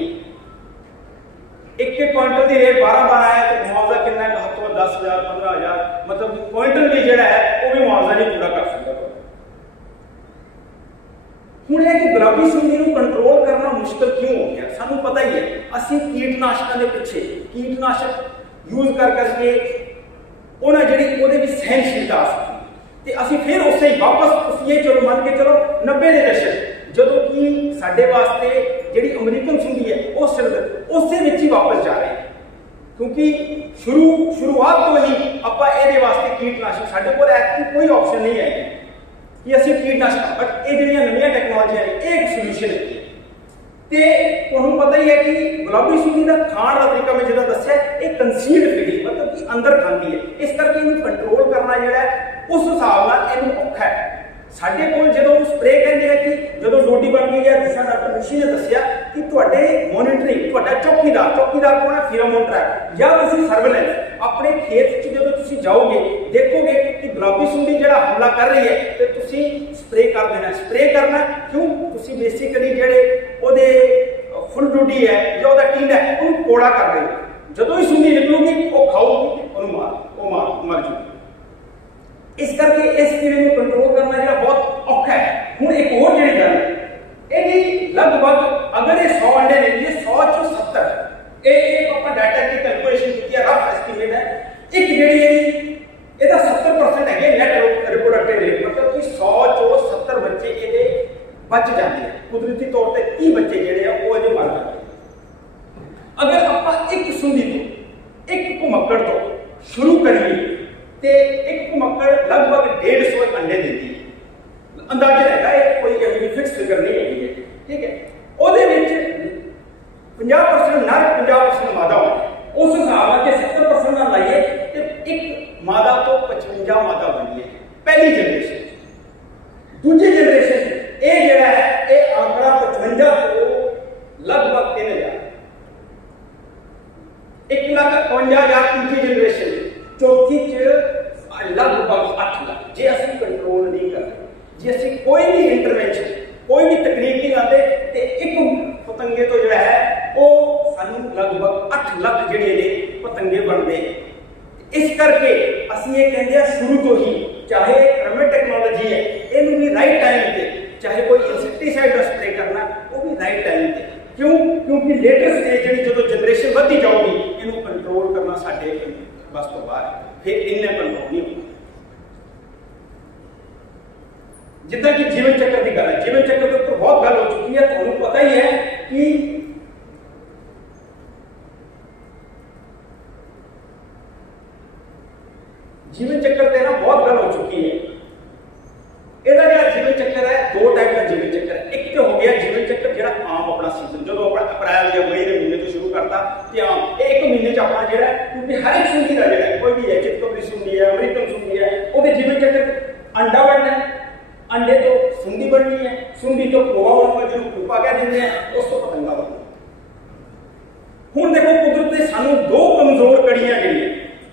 एक क्विंटल की रेट 12 है तो मुआवजा कितना है, 10,000 15,000, मतलब क्विंटल भी जो है वो भी मुआवजा नहीं पूरा कर सकता। हुण ये कि गुलाबी सुंडी नूं कंट्रोल करना मुश्किल क्यों हो गया, सानूं पता ही है। असीं कीटनाशकों के पिछे कीटनाशक यूज कर करके उन्हें जिहड़ी उहदे विच सहनशीलता आ सकी ते असीं फिर उसे ही वापस ये चलो मान के चलो 90 के दशक ਜਦੋਂ कि साडे वास्ते जिहड़ी अमरीकन सुंडी है उस विच ही वापस जा रहे हैं, क्योंकि शुरुआत तो ही आपां इहदे वास्ते कीटनाशक साडे कोल कोई ऑप्शन नहीं है कि असीं कीटनाशक, बट ये जिहड़ियां नवीं टेक्नोलॉजियां ने एक सोल्यूशन है। ਤੇ ਤੁਹਾਨੂੰ ਪਤਾ ਹੀ ਹੈ ਕਿ ਗੁਲਾਬੀ ਸੁੰਡੀ ਦਾ ਖਾਣ ਦਾ ਤਰੀਕਾ ਮੈਂ ਜਿਹੜਾ ਦੱਸਿਆ ਇਹ ਕੰਸੀਲਡ ਫੀਡਿੰਗ ਮਤਲਬ ਕਿ ਅੰਦਰ ਖਾਂਦੀ ਹੈ। ਇਸ ਕਰਕੇ ਇਹਨੂੰ ਕੰਟਰੋਲ ਕਰਨਾ ਜਿਹੜਾ ਉਸ ਹਿਸਾਬ ਨਾਲ ਇਹਨੂੰ ਔਖਾ ਹੈ। ਸਾਡੇ ਕੋਲ ਜਦੋਂ ਸਪਰੇ ਕਹਿੰਦੇ ਆ ਕਿ ਜਦੋਂ ਡੋਡੀ ਬਣ ਗਈ ਹੈ, ਜਿਸ ਤਰ੍ਹਾਂ ਡਾਕਟਰ ਰਿਸ਼ੀ ਨੇ ਦੱਸਿਆ ਕਿ ਤੁਹਾਡੇ ਮੋਨੀਟਰਿੰਗ ਤੁਹਾਡਾ ਚੌਕੀਦਾਰ ਕੋਲ ਫੀਰੋਮੋਨ ਟਰੈਪ ਜਾਂ ਤੁਸੀਂ ਸਰਵੇਲੈਂਸ ਆਪਣੇ ਖੇਤ 'ਚ ਜਦੋਂ ਤੁਸੀਂ ਜਾਓਗੇ ਦੇਖੋਗੇ ਕਿ ਗੁਲਾਬੀ ਸੁੰਡੀ ਜਿਹੜਾ ਹਮਲਾ ਕਰ ਰਹੀ ਹੈ ਤੇ ਤੁਸੀਂ ਸਪਰੇ ਕਰ ਦੇਣਾ। ਸਪਰੇ ਕਰਨਾ ਕਿਉਂ? ਤੁਸੀਂ ਬੇਸਿਕਲੀ ਜਿਹੜੇ ਉਹਦੇ ਫੁੱਲ ਡੋਡੀ ਹੈ ਜਾਂ ਉਹਦਾ ਟਿੰਡ ਹੈ ਉਹਨੂੰ ਕੋੜਾ ਕਰ ਦੇਣਾ। ਜਦੋਂ ਹੀ ਸੁੰਡੀ ਨਿਕਲੂਗੀ ਉਹ ਖਾਊਗੀ, ਉਹਨੂੰ ਮਰ ਜੂਗੀ। ਇਸ ਕਰਕੇ ਇਸ ਕੀੜੇ ਨੂੰ ਕੰਟਰੋਲ ਕਰਨਾ ਜਿਹੜਾ ਬਹੁਤ ਔਖਾ ਹੈ। ਹੁਣ ਇੱਕ ਹੋਰ ਜਿਹੜੀ ਗੱਲ ਇਹਦੀ ਲਗਭਗ ਅਗਰ ਇਹ 100 ਅੰਡੇ ਨੇ ਇਹ 100 ਚੋਂ 70 ਇਹ ਆਪਾਂ ਡਾਟਾ ਦੀ ਕੈਲਕੂਲੇਸ਼ਨ ਕੀਤੀ ਹੈ, ਰਫ ਐਸਟੀਮੇਟ ਹੈ। ਇੱਕ ਜਿਹੜੀ ਇਹਦਾ 70% ਹੈਗੇ ਨੈਟ ਰਿਪਰੋਡਕਟਿਵ ਰੇਟ, ਮਤਲਬ ਕਿ 100 ਚੋਂ 70 ਬੱਚੇ ਇਹਦੇ ਬਚ ਜਾਂਦੇ ਆ। ਕੁਦਰਤੀ ਤੌਰ ਤੇ 30 ਬੱਚੇ ਜਿਹੜੇ ਆ ਉਹ ਅਜੇ ਮਰ ਜਾਂਦੇ। ਅਗਰ ਆਪਾਂ ਇੱਕ ਸੁੰਡੀ ਤੋਂ ਇੱਕ ਭੁਮੱਕੜ ਤੋਂ ਸ਼ੁਰੂ ਕਰੀਏ ਤੇ ਇੱਕ ਭੁਮੱਕੜ ਲਗਭਗ 150 ਅੰਡੇ ਦਿੰਦੀ ਹੈ। ਅੰਦਾਜ਼ਾ ਹੈਗਾ ਇਹ ਕੋਈ ਐਵੇਂ ਫਿਕਸ ਫਿਗਰ ਨਹੀਂ ਹੈਗੀ ਹੈ, ਠੀਕ ਹੈ। ਉਹਦੇ ਵਿੱਚ 50% ਨਰ 50% ਮਾਦਾ ਹੋਵੇ। ਉਸ ਹਿਸਾਬ ਨਾਲ ਜੇ 70% ਨਾਲ ਲਾਈਏ ਤੇ ਇੱਕ ਮਾਦਾ ਤੋਂ 55 ਮਾਦਾ ਬਣਦੀ ਹੈ ਪਹਿਲੀ ਜਨਰੇਸ਼ਨ। ਦੂਜੀ ਜਨਰੇਸ਼ਨ ਇਹ ਜਿਹੜਾ ਹੈ ਇਹ ਆਂਕੜਾ 55 ਤੋਂ ਲਗਭਗ 3000 1,51,000 ਤੀਜੀ ਜਨਰੇਸ਼ਨ। ਚੌਥੀ ਚ ਲਗਭਗ 8 ਲੱਖ। ਜੇ ਅਸੀਂ ਕੰਟਰੋਲ ਨਹੀਂ ਕਰਦੇ, ਜੇ ਅਸੀਂ ਕੋਈ ਵੀ ਇੰਟਰਵੈਂਸ਼ਨ ਕੋਈ ਵੀ ਤਕਨੀਕ ਨਹੀਂ ਲਾਉਂਦੇ ਤੇ ਇੱਕ ਪਤੰਗੇ ਤੋਂ ਜਿਹੜਾ ਹੈ ਉਹ ਸਾਨੂੰ ਲਗਭਗ 8 ਲੱਖ ਜਿਹੜੇ ਨੇ ਪਤੰਗੇ ਬਣਦੇ। ਇਸ ਕਰਕੇ ਅਸੀਂ ਇਹ ਕਹਿੰਦੇ ਆ ਸ਼ੁਰੂ ਤੋਂ ਹੀ ਚਾਹੇ ਕ੍ਰਮਿਕ ਟੈਕਨੋਲੋਜੀ ਹੈ ਇਹਨੂੰ ਵੀ ਰਾਈਟ ਟਾਈਮ ਤੇ, ਚਾਹੇ ਕੋਈ ਇਨਸੈਕਟੀਸਾਈਡ ਦਾ ਸਪਰੇ ਕਰਨਾ ਉਹ ਵੀ ਰਾਈਟ ਟਾਈਮ ਤੇ। ਕਿਉਂਕਿ ਲੇਟੈਸਟ ਸਟੇਜ ਜਿਹੜੀ ਜਦੋਂ ਜਨਰੇਸ਼ਨ ਵੱਧਦੀ ਜਾਊਗੀ ਇਹਨੂੰ ਕੰਟਰੋਲ ਕਰਨਾ ਸਾਡੇ ਬਸ ਤੋਂ ਬਾਹਰ, ਫਿਰ ਇੰਨਾ ਕੰਟਰੋਲ ਨਹੀਂ ਹੋਊਗਾ। ਜਿੱਦਾਂ ਕਿ ਜੀਵਨ ਚੱਕਰ ਦੀ ਗੱਲ ਹੈ, ਜੀਵਨ ਚੱਕਰ ਦੇ ਉੱਪਰ ਬਹੁਤ ਗੱਲ ਹੋ ਚੁੱਕੀ ਹੈ। ਤੁਹਾਨੂੰ ਪਤਾ ਹੀ ਹੈ ਕਿ ਜੀਵਨ ਚੱਕਰ ਤੇ ਨਾ ਬਹੁਤ ਗੱਲ ਹੋ ਚੁੱਕੀ ਹੈ। ਇਹਦਾ ਜਿਹੜਾ ਜੀਵਨ ਚੱਕਰ ਹੈ ਦੋ ਟਾਈਪ ਦਾ ਜੀਵਨ ਚੱਕਰ ਹੈ। ਇੱਕ ਤੇ ਹੋ ਗਿਆ ਜੀਵਨ ਚੱਕਰ ਜਿਹੜਾ ਆਮ ਆਪਣਾ ਸੀਜ਼ਨ ਜਦੋਂ ਆਪਣਾ ਅਪ੍ਰੈਲ ਜਾਂ ਮਈ ਦੇ ਮਹੀਨੇ ਤੋਂ ਸ਼ੁਰੂ ਕਰਤਾ ਤੇ ਆਮ ਇਹ ਇੱਕ ਮਹੀਨੇ ਚ ਆਪਣਾ ਜਿਹੜਾ ਕਿਉਂਕਿ ਹਰ ਇੱਕ ਸੁੰਡੀ ਦਾ ਜਿਹੜਾ ਕੋਈ ਵੀ ਹੈ ਚਿਤਕਬਰੀ ਸੁੰਡੀ ਹੈ ਅਮਰੀਕਨ ਸੁੰਡੀ ਹੈ ਉਹਦੇ ਜੀਵਨ ਚੱਕਰ ਅੰਡਾ ਬਣਨਾ ਹੈ, अंडे तो सुंडी बननी है, सुंडी तो कोवा बनना जो पुपा कह देते हैं उस तो पतंगा बनना। हुण देखो कुदरत ने सानू दो कमजोर कड़ियां जिहड़ियां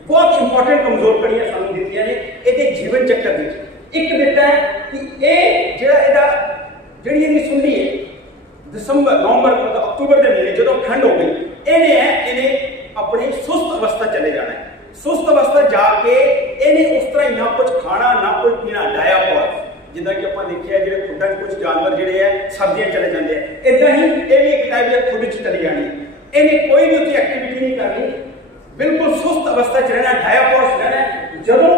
बहुत इंपॉर्टेंट कमजोर कड़ियां सानू दित्तियां ने इहदे जीवन चक्कर विच। एक दिता है कि ये जिहड़ा इहदा जिहड़ी इहदी सुंडी है दिसंबर नवंबर मतलब अक्तूबर के महीने जो ठंड हो गई इन्हें अपनी सुस्त अवस्था चले जाना है। सुस्त अवस्था जाके इन्हें उस तरह ना कुछ खाना ना कुछ पीना डायापॉज जिदा कि आप देखिए जो खुडा कुछ जानवर जोड़े है सर्दियां चले जाते हैं इदा ही ये भी एक टाइप के खुड च चली जानी। इन्हें कोई भी उत्थे एक्टिविटी नहीं करनी, बिल्कुल सुस्त अवस्था च रहना, डायापॉज रहना। जदों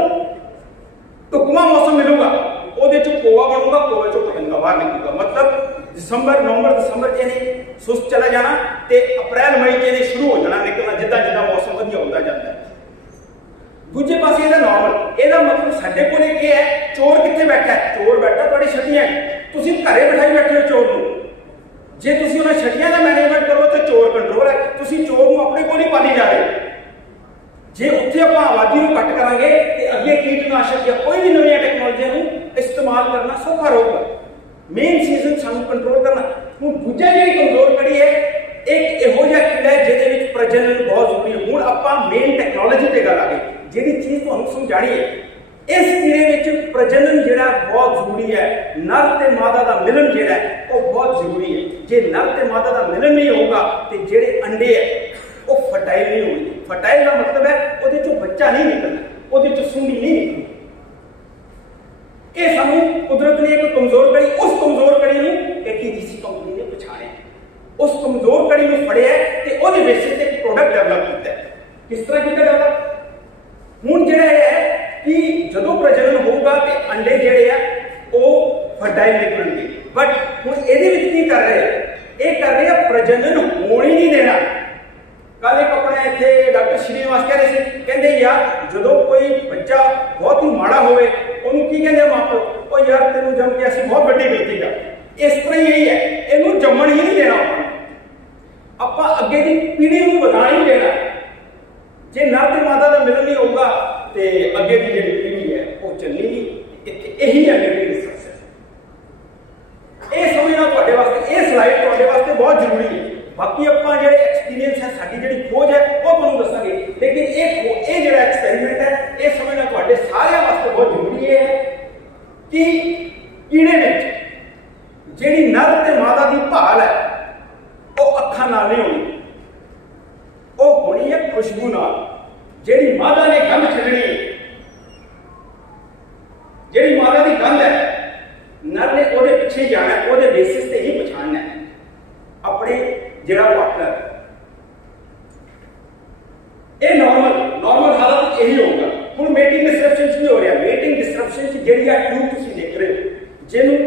टुकमा मौसम मिलूगा ਉਹਦੇ ਚ ਕੋਵਾ ਬਣੂਗਾ, ਕੋਵੇ ਚੋਂ ਪਤੰਗਾ ਬਾਹਰ ਨਿਕਲੂਗਾ। मतलब दिसंबर नवंबर दिसंबर च इन्हें सुस्त चला जाना ते अप्रैल मई च इन्हें शुरू हो जाना निकलना जिदा जिदा मौसम वधिया होता जाता है। दूजे पासे ਇਹਦਾ नॉर्मल ਇਹਦਾ मतलब ਸਾਡੇ ਕੋਲ ਕੀ ਹੈ ਚੋਰ ਕਿੱਥੇ ਬੈਠਾ ਹੈ? ਚੋਰ ਬੈਠਾ ਤੁਹਾਡੀ ਛੱਡੀਆਂ ਤੁਸੀਂ ਘਰੇ ਬਿਠਾਈ ਬੈਠੇ ਹੋ ਚੋਰ ਨੂੰ। ਜੇ ਤੁਸੀਂ ਉਹਨਾਂ ਛੱਡੀਆਂ ਦਾ ਮੈਨੇਜਮੈਂਟ ਕਰੋ ਤਾਂ ਚੋਰ ਕੰਟਰੋਲ ਹੈ। ਤੁਸੀਂ ਚੋਰ ਨੂੰ ਆਪਣੇ ਕੋਲ ਹੀ ਪਾਲੀ ਜਾ ਰਹੇ। ਜੇ ਉੱਥੇ ਆਪਾਂ ਆਬਾਦੀ ਨੂੰ ਘੱਟ ਕਰਾਂਗੇ ਤੇ ਅੱਗੇ ਕੀਟਨਾਸ਼ਕ ਜਾਂ ਕੋਈ ਵੀ ਨਵੀਆਂ ਟੈਕਨੋਲੋਜੀਆਂ ਨੂੰ ਇਸਤੇਮਾਲ ਕਰਨਾ ਸੌਖਾ ਰਹੂਗਾ। ਮੇਨ ਸੀਜ਼ਨ ਸਾਨੂੰ ਕੰਟਰੋਲ ਕਰਨਾ। ਹੁਣ ਦੂਜਾ ਜਿਹੜੀ ਕਮਜ਼ੋਰ ਕੜੀ ਹੈ ਇੱਕ ਇਹੋ ਜਿਹਾ ਕੀੜਾ ਹੈ ਜਿਹਦੇ ਵਿੱਚ ਪ੍ਰਜਨਨ ਬਹੁਤ ਜ਼ਰੂਰੀ ਹੈ। ਹੁਣ ਆਪਾਂ ਮੇਨ ਟੈਕਨੋਲੋਜੀ ਤੇ ਗੱਲ ਆ ਗਈ ਜਿਹੜੀ ਚੀਜ਼ ਤੁਹਾਨੂੰ ਸਮਝਾਣੀ ਹੈ। ਇਸ ਕੀੜੇ ਵਿੱਚ ਪ੍ਰਜਨਨ ਜਿਹੜਾ ਬਹੁਤ ਜ਼ਰੂਰੀ ਹੈ। ਨਰ ਤੇ ਮਾਦਾ ਦਾ ਮਿਲਨ ਜਿਹੜਾ ਉਹ ਬਹੁਤ ਜ਼ਰੂਰੀ ਹੈ। ਜੇ ਨਰ ਤੇ ਮਾਦਾ ਦਾ ਮਿਲਨ ਨਹੀਂ ਹੋਊਗਾ ਤੇ ਜਿਹੜੇ ਅੰਡੇ ਹੈ ਉਹ ਫਰਟਾਈਲ ਨਹੀਂ ਹੋਣਗੇ। ਫਰਟਾਈਲ ਦਾ ਮਤਲਬ ਹੈ ਉਹਦੇ ਚੋਂ ਬੱਚਾ ਨਹੀਂ ਨਿਕਲਣਾ, ਉਹਦੇ ਚੋਂ ਸੁੰਡੀ ਨਹੀਂ ਨਿਕਲਣੀ। ਇਹ ਸਾਨੂੰ ਕੁਦਰਤ ਨੇ ਇੱਕ ਕਮਜ਼ੋਰ ਕੜੀ, ਉਸ ਕਮਜ਼ੋਰ ਕੜੀ ਨੂੰ ATGC ਕੰਪਨੀ ਨੇ ਪਛਾਣਿਆ, ਉਸ ਕਮਜ਼ੋਰ ਕੜੀ ਨੂੰ ਫੜਿਆ ਤੇ ਉਹਦੇ ਬੇਸਿਸ ਤੇ ਇੱਕ ਪ੍ਰੋਡਕਟ ਡਿਵੈਲਪ ਕੀਤਾ। ਕਿਸ ਤਰ੍ਹਾਂ ਕੀਤਾ ਡਿਵੈਲਪ? ਹੁਣ ਜਿਹੜਾ ਹੈ ਕਿ ਜਦੋਂ ਪ੍ਰਜਨਨ ਹੋਊਗਾ ਤੇ ਅੰਡੇ ਜਿਹੜੇ ਆ ਉਹ ਫਰਟਾਈਲ ਨਿਕਲਣਗੇ। ਬਟ ਹੁਣ ਇਹਦੇ ਵਿੱਚ ਕੀ ਕਰ ਰਹੇ ਆ? ਇਹ ਕਰ ਰਹੇ ਆ ਪ੍ਰਜਨਨ ਹੋਣ ਹੀ ਨਹੀਂ ਦੇਣਾ। ਕੱਲ ਇੱਕ ਆਪਣੇ ਇੱਥੇ ਡਾਕਟਰ ਸ਼੍ਰੀਨਿਵਾਸ ਕਹਿ ਰਹੇ ਸੀ, ਕਹਿੰਦੇ ਯਾਰ ਜਦੋਂ ਕੋਈ ਬੱਚਾ ਬਹੁਤ ਹੀ ਮਾੜਾ ਹੋਵੇ ਉਹਨੂੰ ਕੀ ਕਹਿੰਦੇ ਮਾਪੇ? ਉਹ ਯਾਰ ਤੈਨੂੰ ਜੰਮ ਕੇ ਅਸੀਂ ਬਹੁਤ ਵੱਡੀ ਗਲਤੀ ਕਰ। ਇਸ ਤਰ੍ਹਾਂ ਹੀ ਹੈ, ਇਹਨੂੰ ਜੰਮਣ ਹੀ ਨਹੀਂ ਦੇਣਾ ਆਪਾਂ। ਆਪਾਂ ਅੱਗੇ ਦੀ ਪੀੜ੍ਹੀ ਨੂੰ ਵਧਾ ਨਹੀਂ ਦੇਣਾ। ਜੇ ਨਰ ਤੇ ਮਾਦਾ ਦਾ ਮਿਲਣ ਨਹੀਂ ਹੋਊਗਾ ਤੇ ਅੱਗੇ ਦੀ ਜਿਹੜੀ ਪੀੜ੍ਹੀ ਹੈ ਉਹ ਚੱਲੇਗੀ। ਇਹੀ ਹੈ ਮੇਰੀ ਰਿਸਰਚ। ਇਹ ਸਮਝਣਾ ਤੁਹਾਡੇ ਵਾਸਤੇ, ਇਹ ਸਲਾਈਡ ਤੁਹਾਡੇ ਵਾਸਤੇ ਬਹੁਤ ਜ਼ਰੂਰੀ ਹੈ। ਬਾਕੀ ਆਪਾਂ ਜਿਹੜੇ ਐਕਸਪੀਰੀਅੰਸ ਹੈ, ਸਾਡੀ ਜਿਹੜੀ ਖੋਜ ਹੈ ਉਹ ਤੁਹਾਨੂੰ ਦੱਸਾਂਗੇ, ਲੇਕਿਨ ਇਹ ਜਿਹੜਾ ਐਕਸਪੈਰੀਮੈਂਟ ਹੈ ਇਹ ਸਮਝਣਾ ਤੁਹਾਡੇ ਸਾਰਿਆਂ ਵਾਸਤੇ ਬਹੁਤ ਜ਼ਰੂਰੀ ਹੈ ਕਿ ਕੀੜੇ ਵਿੱਚ ਜਿਹੜੀ ਨਰ ਤੇ ਮਾਦਾ ਦੀ ਭਾਲ ਹੈ ਉਹ ਅੱਖਾਂ ਨਾਲ ਨਹੀਂ ਹੋਣੀ, ਉਹ ਹੋਣੀ ਹੈ ਖੁਸ਼ਬੂ ਨਾਲ। ਜਿਹੜੀ ਮਾਦਾ ਨੇ ਗੰਧ ਛੱਡਣੀ, ਜਿਹੜੀ ਮਾਦਾ ਦੀ ਗੰਧ ਹੈ ਨਰ ਨੇ ਉਹਦੇ ਪਿੱਛੇ ਜਾਣਾ, ਉਹਦੇ ਬੇਸਿਸ ਤੇ ਹੀ ਪਛਾਣਨਾ ਹੈ ਆਪਣੇ ਜਿਹੜਾ ਪਾਰਟਨਰ। ਇਹ ਨਾਰਮਲ ਹਾਲਤ ਇਹੀ ਹੋਊਗਾ। ਹੁਣ ਮੇਟਿੰਗ ਡਿਸਰਪਸ਼ਨ ਕੀ ਹੋ ਰਿਹਾ? ਮੇਟਿੰਗ ਡਿਸਰਪਸ਼ਨ ਚ ਜਿਹੜੀ ਆ ਟਿਊਬ ਤੁਸੀਂ ਦੇਖ ਰਹੇ ਹੋ ਜਿਹਨੂੰ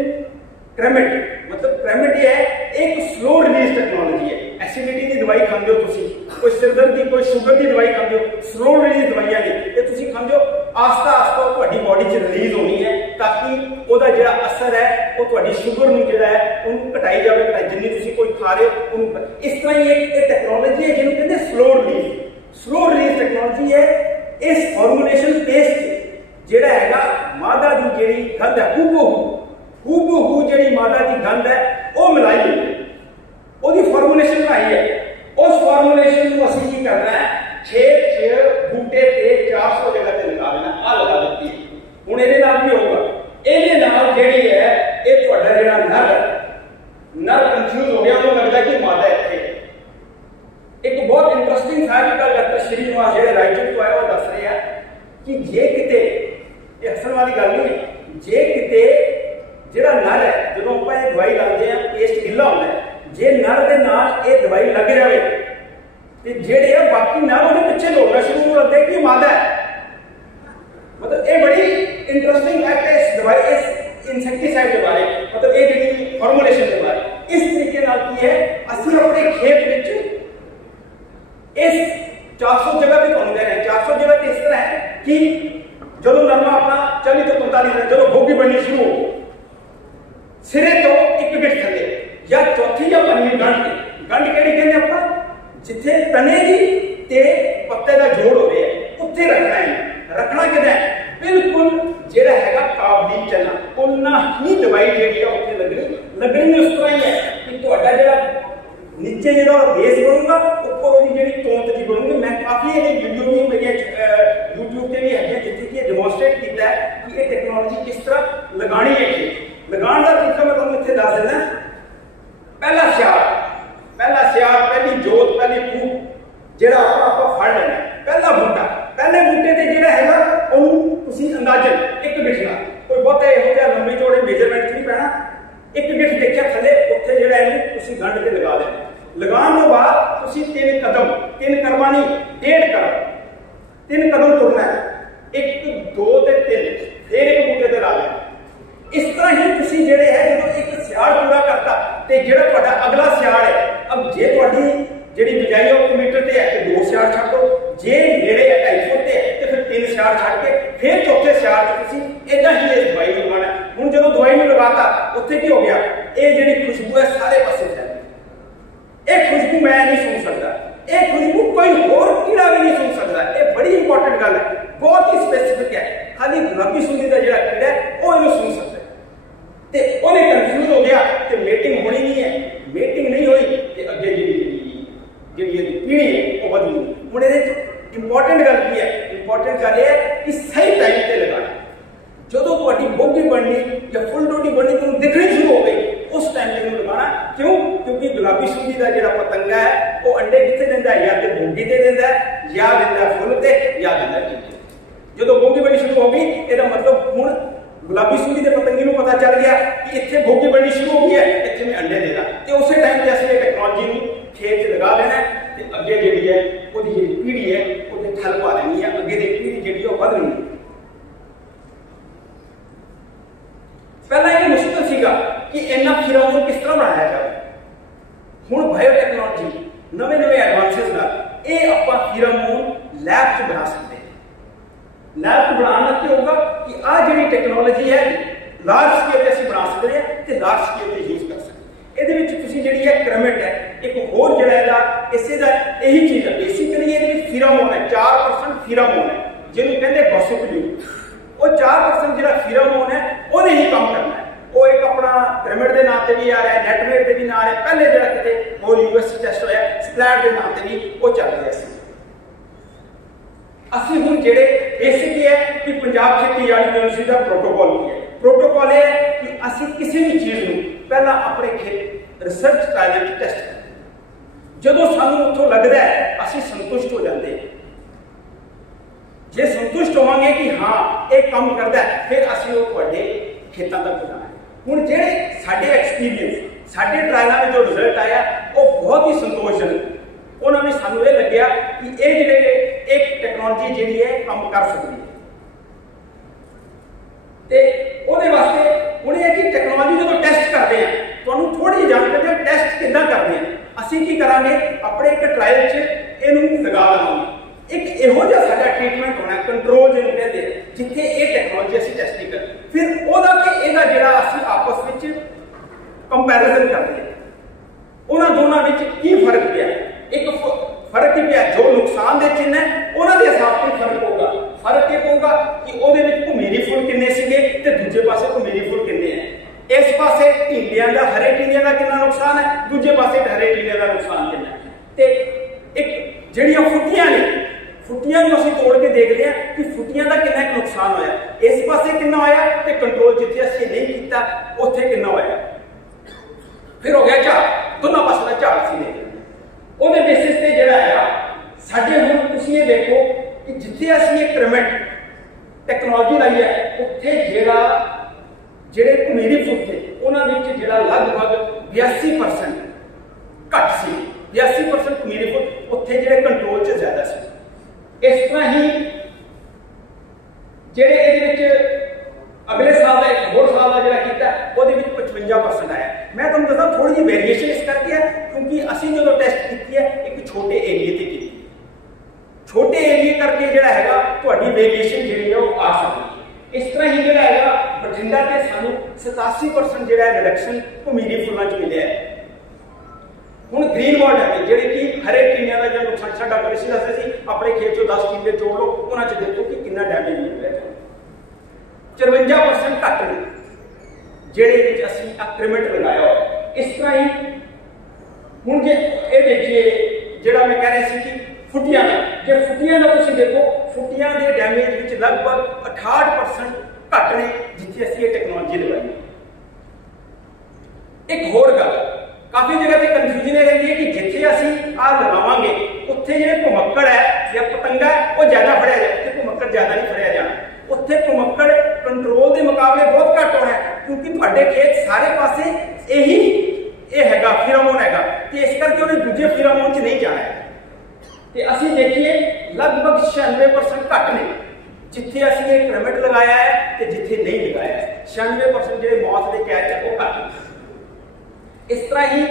ਕ੍ਰੈਮੇਟ, ਮਤਲਬ ਕ੍ਰੈਮੇਟ ਇਹ ਹੈ ਇੱਕ ਸਲੋ ਰਿਲੀਜ਼ ਟੈਕਨੋਲੋਜੀ ਹੈ। ਐਸਿਡਿਟੀ ਦੀ ਦਵਾਈ ਖਾਂਦੇ ਹੋ ਤੁਸੀਂ, ਕੋਈ ਸਿਰਦਰਦ ਦੀ, ਕੋਈ ਸ਼ੂਗਰ ਦੀ ਦਵਾਈ ਖਾਂਦੇ ਹੋ, ਸਲੋ ਰਿਲੀਜ਼ ਦਵਾਈਆਂ ਨੇ ਇਹ ਤੁਸੀਂ ਖਾਂਦੇ ਹੋ, ਆਸਤਾ ਆਸਤਾ ਤੁਹਾਡੀ ਬੋਡੀ 'ਚ ਰਿਲੀਜ਼ ਹੋਣੀ ਹੈ ਤਾਂ ਕਿ ਉਹਦਾ ਜਿਹੜਾ ਅਸਰ ਹੈ ਉਹ ਤੁਹਾਡੀ ਸ਼ੂਗਰ ਨੂੰ ਜਿਹੜਾ ਹੈ ਉਹਨੂੰ ਘਟਾਈ ਜਾਵੇ, ਜਿੰਨੀ ਤੁਸੀਂ ਕੋਈ ਖਾ ਰਹੇ ਹੋ ਉਹਨੂੰ। ਇਸ ਤਰ੍ਹਾਂ ਹੀ ਇਹ ਟੈਕਨੋਲੋਜੀ ਹੈ ਜਿਹਨੂੰ ਕਹਿੰਦੇ ਸਲੋ ਰਿਲੀਜ਼ ਟੈਕਨੋਲੋਜੀ ਹੈ। ਇਸ ਫਾਰਮੂਲੇਸ਼ਨ ਪੇਸਟ ਜਿਹੜਾ ਹੈਗਾ ਮਾਦਾ ਦੀ ਜਿਹੜੀ ਗੰਧ ਹੈ ਹੂਬਹੂ ਜਿਹੜੀ ਮਾਦਾ ਦੀ ਗੰਧ ਹੈ ਉਹ ਮਿਲਾਈ ਹੋਈ ਹੈ, ਉਹਦੀ ਫਾਰਮੂਲੇਸ਼ਨ ਬਣਾਈ ਹੈ। ਉਸ ਫਾਰਮੂਲੇਸ਼ਨ ਨੂੰ ਅਸੀਂ ਕੀ ਕਰਨਾ ਹੈ, 6 ਬੂਟੇ ਤੇ 400 ਜਗ੍ਹਾ ਤੇ ਲਗਾ ਦੇਣਾ। ਆ ਲਗਾ ਦਿੱਤੀ। ਹੁਣ ਇਹਦੇ ਨਾਲ ਕੀ ਹੋਊਗਾ? ਇਹਦੇ ਨਾਲ ਜਿਹੜੀ ਹੈ ਇਹ ਤੁਹਾਡਾ ਜਿਹੜਾ ਨਰ ਕਨਫਿਊਜ਼ ਹੋ ਗਿਆ, ਉਹਨੂੰ ਲੱਗਦਾ ਕਿ ਮਾਦਾ ਇੱਥੇ। ਇੱਕ ਬਹੁਤ ਇੰਟਰਸਟਿੰਗ ਫੈਕਟ ਡਾਕਟਰ ਸ਼੍ਰੀਨਿਵਾਸ ਜਿਹੜੇ ਰਾਈਟਰ ਤੋਂ ਆਇਆ ਉਹ ਦੱਸ ਰਹੇ ਆ ਕਿ ਜੇ ਕਿਤੇ, ਇਹ ਹੱਸਣ ਵਾਲੀ ਗੱਲ ਨਹੀਂ ਹੈ, ਜੇ ਕਿਤੇ ਜਿਹੜਾ ਨਰ ਹੈ ਜਦੋਂ ਆਪਾਂ ਇਹ ਦਵਾਈ ਲਾਉਂਦੇ ਆ ਪੇਸਟ ਢਿੱਲਾ ਹੁੰਦਾ ਹੈ, ਜੇ ਨਰ ਦੇ ਨਾਲ ਇਹ ਦਵਾਈ ਲੱਗ ਜਾਵੇ ਤੇ ਜਿਹੜੇ ਆ ਬਾਕੀ ਨਰ ਉਹਦੇ ਪਿੱਛੇ ਦੌੜਨਾ ਸ਼ੁਰੂ ਹੋ ਜਾਂਦੇ ਕਿ ਮਾਦਾ ਹੈ। ਮਤਲਬ ਇਹ ਬੜੀ ਇੰਟਰਸਟਿੰਗ ਫੈਕਟ ਹੈ ਇਸ ਦਵਾਈ, ਇਸ ਇਨਸੈਕਟੀਸਾਈਡ ਦੇ ਬਾਰੇ, ਮਤਲਬ ਇਹ ਜਿਹੜੀ ਫਾਰਮੂਲੇਸ਼ਨ ਦੇ ਬਾਰੇ। ਇਸ ਤਰੀਕੇ ਨਾਲ ਕੀ ਹੈ, ਅਸੀਂ ਆਪਣੇ ਖੇਤ ਵਿੱਚ ਇਸ 400 ਜਗ੍ਹਾ ਤੇ ਪਾਉਂਦੇ ਰਹੇ। 400 ਜਗ੍ਹਾ ਤੇ ਇਸ ਤਰ੍ਹਾਂ ਹੈ ਕਿ ਜਦੋਂ ਨਰਮਾ ਆਪਣਾ 40 ਤੋਂ 45 ਦਿਨ ਜਦੋਂ ਗੋਭੀ ਬਣਨੀ ਸ਼ੁਰੂ ਹੋ ਸਿਰੇ ਤੋਂ ਇੱਕ ਗਿੱਠ ਥੱਲੇ ਜਾਂ ਚੌਥੀ ਜਾਂ ਪੰਜਵੀਂ ਗੰਢ ਕਿਹੜੀ ਕਹਿੰਦੇ ਆਪਾਂ, ਜਿੱਥੇ ਤਣੇ ਦੀ ਤੇ ਪੱਤੇ ਦਾ ਜੋੜ ਹੋ ਰਿਹਾ ਉੱਥੇ ਰੱਖਣਾ ਹੈ। ਰੱਖਣਾ ਕਿਹਦਾ ਹੈ? ਬਿਲਕੁਲ ਜਿਹੜਾ ਹੈਗਾ ਕਾਬਲੀ ਚੱਲਣਾ, ਉਹਨਾਂ ਹੀ ਦਵਾਈ ਜਿਹੜੀ ਆ ਉੱਥੇ ਲੱਗਣੀ ਉਸ ਤਰ੍ਹਾਂ ਹੀ ਹੈ ਕਿ ਤੁਹਾਡਾ ਜਿਹੜਾ ਨੀਚੇ ਜਿਹੜਾ ਬੇਸ ਬਣੂਗਾ ਉੱਪਰ ਉਹਦੀ ਜਿਹੜੀ ਤੋਂਤ ਜੀ ਬਣੂਗੀ। ਮੈਂ ਕਾਫੀ ਇਹ ਵੀਡੀਓ ਵੀ ਮੇਰੀਆਂ YouTube ਤੇ ਵੀ ਹੈਗੀਆਂ ਜਿੱਥੇ ਕਿ ਡੈਮੋਨਸਟ੍ਰੇਟ ਕੀਤਾ ਹੈ ਕਿ ਇਹ ਟੈਕਨੋਲੋਜੀ ਕਿਸ ਤਰ੍ਹਾਂ ਲਗਾਣੀ ਹੈ। ਲਗਾਉਣ ਦਾ ਤਰੀਕਾ ਮੈਂ ਤੁਹਾਨੂੰ ਇੱਥੇ ਦੱਸ ਦਿੰਦਾ। ਪਹਿਲਾ ਸਿਆਰ, ਪਹਿਲੀ ਜੋਤ, ਪਹਿਲੀ ਫੂਕ ਜਿਹੜਾ ਆਪਾਂ ਫੜ ਲੈਣਾ। ਪਹਿਲਾ ਬੂਟਾ, ਪਹਿਲੇ ਬੂਟੇ ਤੇ ਜਿਹੜਾ ਹੈਗਾ ਉਹਨੂੰ ਤੁਸੀਂ ਅੰਦਾਜ਼ਨ ਇੱਕ ਗਿੱਠ ਨਾਲ, ਕੋਈ ਬਹੁਤਾ ਇਹੋ ਜਿਹਾ ਲੰਬੀ ਚੌੜੇ ਮੇਜਰਮੈਂਟ ਨਹੀਂ ਪੈਣਾ, ਇੱਕ ਗਿੱਠ ਦੇਖਿਆ ਥੱਲੇ, ਉੱਥੇ ਜਿਹੜਾ ਇਹਨੂੰ ਤੁਸੀਂ ਗੰਢ ਕੇ ਲਗਾ ਦੇਣਾ। ਲਗਾਉਣ ਤੋਂ ਬਾਅਦ ਤੁਸੀਂ 3 ਕਰਮਾਂ ਨਹੀਂ 1.5 ਕਦਮ ਤੁਰਨਾ ਹੈ। 1 2 ਤੇ 3 ਫਿਰ ਇੱਕ ਬੂਟੇ ਤੇ ਲਾ ਲੈਣਾ। ਇਸ ਤਰ੍ਹਾਂ ਹੀ ਤੁਸੀਂ ਜਿਹੜੇ ਹੈ ਜਦੋਂ ਇੱਕ ਸਿਆੜ ਪੂਰਾ ਕਰਤਾ ਤੇ ਜਿਹੜਾ ਤੁਹਾਡਾ ਅਗਲਾ ਸਿਆੜ ਹੈ, ਅਬ ਜੇ ਤੁਹਾਡੀ ਜਿਹੜੀ ਬਿਜਾਈ ਉਹ ਮੀਟਰ ਤੇ ਹੈ ਤੇ 2 ਸਿਆੜ ਛੱਡ ਦਿਓ, ਜੇ ਨੇੜੇ ਹੈ 250 ਫੁੱਟ ਤੇ ਹੈ ਤੇ ਫਿਰ 3 ਸਿਆੜ ਛੱਡ ਕੇ ਫਿਰ ਚੌਥੇ ਸਿਆੜ ਤੇ ਤੁਸੀਂ ਇਦਾਂ ਹੀ ਇਸ ਦਵਾਈ ਨੂੰ ਲਗਾਉਣਾ। ਹੁਣ ਜਦੋਂ ਦਵਾਈ ਨੂੰ ਲਗਾਤਾ ਉੱਥੇ ਕੀ ਹੋ ਗਿਆ, ਇਹ ਜਿਹੜੀ ਖੁਸ਼ਬੂ ਹੈ ਸਾਰੇ ਪਾਸੇ ਫੈਲ ਗਈ। ਇਹ ਖੁਸ਼ਬੂ ਮੈਂ ਨਹੀਂ ਸੁਣ ਸਕਦਾ, ਇਹ ਖੁਸ਼ਬੂ ਕੋਈ ਹੋਰ ਕੀੜਾ ਵੀ ਨਹੀਂ ਸੁਣ ਸਕਦਾ। ਇਹ ਬੜੀ ਇੰਪੋਰਟੈਂਟ ਗੱਲ ਹੈ, ਬਹੁਤ ਹੀ ਸਪੈਸੀਫਿਕ ਹੈ। ਖਾਲੀ ਗੁਲਾਬੀ ਸੁੰਡੀ ਦਾ ਜਿਹੜਾ ਕੀੜਾ ਹੈ ਉਹ ਇਹਨੂੰ ਸੁਣ ਸਕਦਾ ਤੇ ਉਹਨੇ ਕਨਫਿਊਜ਼ ਹੋ ਗਿਆ ਤੇ ਮੇਟਿੰਗ ਹੋਣੀ ਨਹੀਂ ਹੈ। ਮੇਟਿੰਗ ਨਹੀਂ ਹੋਈ ਤੇ ਅੱਗੇ ਜਿਹੜੀ ਇਹਦੀ ਪੀੜੀ ਹੈ ਉਹ ਵਧੂ। ਹੁਣ ਇਹਦੇ ਚ ਇੰਪੋਰਟੈਂਟ ਗੱਲ ਕੀ ਹੈ? ਇੰਪੋਰਟੈਂਟ ਗੱਲ ਇਹ ਹੈ ਕਿ ਸਹੀ ਟਾਈਮ ਤੇ ਲਗਾਣਾ। ਜਦੋਂ ਤੁਹਾਡੀ ਬੋਗੀ ਬਣਨੀ ਜਾਂ ਫੁੱਲ ਡੋਡੀ ਬਣਨੀ ਤੁਹਾਨੂੰ ਦਿਖਣੀ ਸ਼ੁਰੂ ਹੋ ਗਈ ਉਸ ਟਾਈਮ ਤੇ ਇਹਨੂੰ ਲਗਾਣਾ। ਕਿਉਂ? ਕਿਉਂਕਿ ਗੁਲਾਬੀ ਸੁੰਡੀ ਦਾ ਜਿਹੜਾ ਪਤੰਗਾ ਹੈ ਉਹ ਅੰਡੇ ਕਿੱਥੇ ਦਿੰਦਾ ਹੈ? ਜਾਂ ਤੇ ਬੋਗੀ ਤੇ ਦਿੰਦਾ ਹੈ, ਜਾਂ ਦਿੰਦਾ ਫੁੱਲ ਤੇ, ਜਾਂ ਦਿੰਦਾ ਕੀੜੇ। ਜਦੋਂ ਬੋਗੀ ਬਣਨੀ ਸ਼ੁਰੂ ਹੋ ਗਈ ਇਹਦਾ ਮਤਲਬ ਹੁਣ ਗੁਲਾਬੀ ਸੁੰਡੀ ਦੇ ਪਤੰਗੇ ਨੂੰ ਪਤਾ ਚੱਲ ਗਿਆ ਕਿ ਇੱਥੇ ਬੋਗੀ ਬਣਨੀ ਸ਼ੁਰੂ ਹੋ ਗਈ ਹੈ, ਇੱਥੇ ਮੈਂ ਅੰਡੇ ਦੇਣਾ ਤੇ ਉਸੇ ਟਾਈਮ ਤੇ ਅਸੀਂ ਇਹ ਟੈਕਨੋਲੋਜੀ ਨੂੰ ਖੇਤ 'ਚ ਲਗਾ ਲੈਣਾ ਤੇ ਅੱਗੇ ਜਿਹੜੀ ਹੈ ਉਹਦੀ ਜਿਹੜੀ ਪੀੜੀ ਹੈ ਉਹਦੇ ਠੱਲ ਪਾ ਦੇਣੀ ਹੈ। ਅੱਗੇ ਦੀ ਪੀੜੀ ਜਿਹੜੀ ਉਹ ਵੱਧ ਰਹੀ ਹੈ। ਪਹਿਲਾਂ ਇਹ ਮੁਸ਼ਕਲ ਸੀਗਾ ਕਿ ਇੰਨਾ ਫਿਰਾਮੋਨ ਕਿਸ ਤਰ੍ਹਾਂ ਬਣਾਇਆ ਜਾਵੇ। ਹੁਣ ਬਾਇਓ ਟੈਕਨੋਲੋਜੀ ਨਵੇਂ ਐਡਵਾਂਸਿਸ ਨਾਲ ਇਹ ਆਪਾਂ ਫਿਰਾਮੋਨ ਲੈਬ 'ਚ ਬਣਾ ਸਕਦੇ ਹਾਂ। ਲੈਬ 'ਚ ਬਣਾਉਣ ਨਾਲ ਕੀ ਹੋਊਗਾ ਕਿ ਆਹ ਜਿਹੜੀ ਟੈਕਨੋਲੋਜੀ ਹੈ ਲਾਰਜ ਸਕੇਲ ਤੇ ਅਸੀਂ ਬਣਾ ਸਕਦੇ ਹਾਂ ਤੇ ਲਾਰਜ ਸਕੇਲ ਤੇ ਯੂਜ਼ ਕਰ ਸਕਦੇ। ਇਹਦੇ ਵਿੱਚ ਤੁਸੀਂ ਜਿਹੜੀ ਹੈ ਕ੍ਰੈਮੇਟ ਹੈ एक होर जिहड़ा इसे दा यही चीज़ है बेसिकली ये फिरामोन है 4% फिरामोन है जिन्होंने कहते गोसिप वो 4% जिहड़ा फिरामोन है उन्हें ही काम करना है वो एक अपना पिरामिड के नाम से भी आ रहा है नेटवेट के भी ना आ रहा है पहले जो कितने होर यूनिवर्सिटी टेस्ट होया स्प्लैट के नाम से भी वो चल रहा है ਅਸੀਂ ਹੁਣ ਜਿਹੜੇ ਬੇਸਿਕ ਹੈ ਕਿ ਪੰਜਾਬ ਖੇਤੀਬਾੜੀ ਯੂਨੀਵਰਸਿਟੀ ਦਾ ਪ੍ਰੋਟੋਕਾਲ ਕੀ ਹੈ ਪ੍ਰੋਟੋਕਾਲ ਇਹ ਹੈ ਕਿ ਅਸੀਂ ਕਿਸੇ ਵੀ ਚੀਜ਼ ਨੂੰ ਪਹਿਲਾਂ ਆਪਣੇ ਖੇਤ ਰਿਸਰਚ ਟ੍ਰਾਇਲ ਵਿੱਚ ਟੈਸਟ ਕਰਦੇ ਜਦੋਂ ਸਾਨੂੰ ਉੱਥੋਂ ਲੱਗਦਾ ਹੈ ਅਸੀਂ ਸੰਤੁਸ਼ਟ ਹੋ ਜਾਂਦੇ ਜੇ ਸੰਤੁਸ਼ਟ ਹੋਵਾਂਗੇ ਕਿ ਹਾਂ ਇਹ ਕੰਮ ਕਰਦਾ ਹੈ ਫਿਰ ਅਸੀਂ ਉਹ ਤੁਹਾਡੇ ਖੇਤਾਂ ਤੱਕ ਪਹੁੰਚਾਵਾਂਗੇ ਹੁਣ ਜਿਹੜੇ ਸਾਡੇ ਐਕਸਪੀਰੀਅੰਸ ਸਾਡੇ ਟ੍ਰਾਇਲਾਂ ਵਿੱਚ ਜੋ ਰਿਜ਼ਲਟ ਆਇਆ ਉਹ ਬਹੁਤ ਹੀ ਸੰਤੋਸ਼ਜਨਕ उन्होंने सानू ये लग्या कि ये जिहड़े एक टेक्नोलॉजी जिहड़ी है काम कर सकती है ते ओहदे वास्ते हुण ये कि टेक्नोलॉजी जो टेस्ट करते हैं तुहानू थोड़ी जानकारी टेस्ट किद्दां करते हैं असीं की करांगे अपने एक ट्रायल च इहनूं लगा लवांगे एक इहो जिहा साडा ट्रीटमेंट होना कंट्रोल जिहनूं कहंदे हैं जिथे ये टेक्नोलॉजी असीं टेस्ट नहीं करते फिर ओहदा ते इहदा जिहड़ा असीं आपस विच कंपैरिजन करते हैं उन्हां दोनां विच की फर्क पिया एक फर्क ही पिया जो नुकसान दे चिन्ह है उन्होंने हिसाब से फर्क होगा फर्क ये होगा कि ਉਹਦੇ ਵਿੱਚ ਘੁਮੀਰੀ ਫੁੱਲ ਕਿੰਨੇ ਸੀਗੇ ਤੇ ਦੂਜੇ ਪਾਸੇ ਘੁਮੀਰੀ ਫੁੱਲ ਕਿੰਨੇ ਹੈ ਇਸ ਪਾਸੇ ਢੀਂਗਿਆਂ ਦਾ ਹਰੇ ਢੀਂਗਿਆਂ ਦਾ ਕਿੰਨਾ ਨੁਕਸਾਨ ਹੈ ਦੂਜੇ ਪਾਸੇ ਹਰੇ ਢੀਂਗਿਆਂ ਦਾ ਨੁਕਸਾਨ ਕਿੰਨਾ ਹੈ ਤੇ ਇੱਕ ਜਿਹੜੀਆਂ ਫੁੱਟੀਆਂ ਨੇ ਫੁੱਟੀਆਂ ਨੂੰ ਅਸੀਂ ਤੋੜ ਕੇ ਦੇਖਦੇ ਹਾਂ ਕਿ ਫੁੱਟੀਆਂ ਦਾ ਕਿੰਨਾ ਕੁ ਨੁਕਸਾਨ ਹੋਇਆ ਇਸ ਪਾਸੇ ਕਿੰਨਾ ਹੋਇਆ ਤੇ ਕੰਟਰੋਲ ਜਿੱਥੇ ਅਸੀਂ ਨਹੀਂ ਕੀਤਾ ਉੱਥੇ ਕਿੰਨਾ ਹੋਇਆ ਫਿਰ ਹੋ ਗਿਆ ਝਾੜ ਦੋਨਾਂ ਪਾਸੇ ਦਾ ਝਾੜ ਸੀ ਨੇ ਉਹਦੇ ਬੇਸਿਸ ਤੇ ਜਿਹੜਾ ਹੈ ਸਾਡੇ ਹੁਣ ਤੁਸੀਂ ਇਹ ਦੇਖੋ ਕਿ ਜਿੱਥੇ ਅਸੀਂ ਇਹ ਪਿਰਾਮਿਡ ਟੈਕਨੋਲੋਜੀ ਲਾਈ ਹੈ ਉੱਥੇ ਜਿਹੜੇ ਘੁਮੀਰੀ ਫੁੱਲ ਥੇ ਉਹਨਾਂ ਵਿੱਚ ਜਿਹੜਾ ਲਗਭਗ 82% ਘੱਟ ਸੀ 82% ਘੁਮੀਰੀ ਫੁੱਲ ਉੱਥੇ ਜਿਹੜੇ ਕੰਟਰੋਲ 'ਚ ਜ਼ਿਆਦਾ ਸੀ ਇਸ ਤਰ੍ਹਾਂ ਹੀ ਜਿਹੜੇ ਇਹਦੇ ਵਿੱਚ अगले साल का एक होर साल का जो किया वो 55% आया मैं तुम दसा थोड़ी जी वेरीएशन इस करके है क्योंकि असी जो टेस्ट की है एक छोटे एरिए से की छोटे एरिए करके जो है वेरीएशन जी आ सकती है इस तरह ही जो है बठिंडा से सानू 87% जो रिडक्शन घुमीरी फुलों मिले है ਹੁਣ ग्रीन वॉर्ड है ਜਿਹੜੇ कि हरे टीनिया का जो नुकसान साडा कृषि दसदे सी अपने खेत चों 10 टीले जोड़ लो उन्हां च देखो कि कितना डैमेज हो रहा है 54% घट ने जेड़े विच असीं पिरामिड लगाया होया इस तरह ही हुण जे ये देखिए जेड़ा मैं कह रहा सी कि फुटियां का जे फुटियां का तुसीं देखो फुटियां दे डैमेज विच लगभग 68% घट ने जिथे असीं ये टेक्नोलॉजी लगाई एक होर गल काफी जगह पे कंफ्यूजन ये रहती है कि जिथे असीं आ लगावांगे उत्थे जिहड़े भुमक्कड़ है या पतंगा है वो ज्यादा फड़िया जाए उत्थे भुमक्कड़ ज्यादा नहीं फड़िया जाना उत्थे भुमक्कड़ कंट्रोल के मुकाबले बहुत घट होना है क्योंकि तुहाडे खेत सारे पासे यही ये हैगा फिरामोन हैगा ते इस करके उन्हें दूजे फिरामोन च नहीं जाना है ते असीं देखिए लगभग 96% घट ने जिथे असीं ये पिरामिड लगाया है ते जिथे नहीं लगाया है 96% जिहड़े मौत के कैच है वो घट इस तरह ही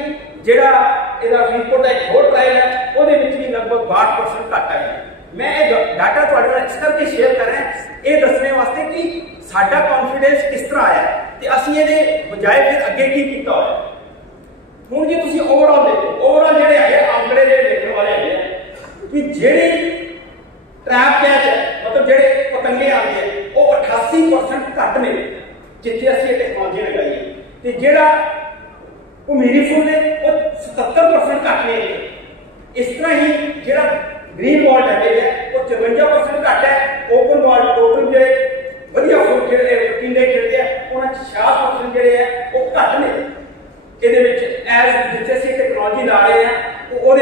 जिहड़ा इहदा इनपुट है एक होर ट्रायल है उहदे विच भी लगभग 62% घट आया मैं डाटा तुहाडे नाल इस करके शेयर कर रहा ये दसने वास्ते कि साडा कॉन्फिडेंस किस तरह आया ते असीं इहदे बजाय फिर अगे की कीता होया हुण जे तुसीं ओवरऑल देखो ओवरऑल जिहड़े है आंकड़े जिहड़े देखण वाले है कि जिहड़ी ट्रैप कैच है मतलब जिहड़े पतंगे आते हैं वो 88% घट ने जिथे असीं टेक्नोलॉजी लगाई है ते जिहड़ा घुमीरी फुल ने वो 77% घट ने इस तरह ही जिहड़ा ग्रीन वॉल डैमेज है वो 54% घट है ओपन वॉल टोटल जो वधिया फुल खेलते टीले खेलते हैं उन्होंने 66% जो है वो घट ने ये एज जिथे असीं टेक्नोलॉजी ला रहे हैं वो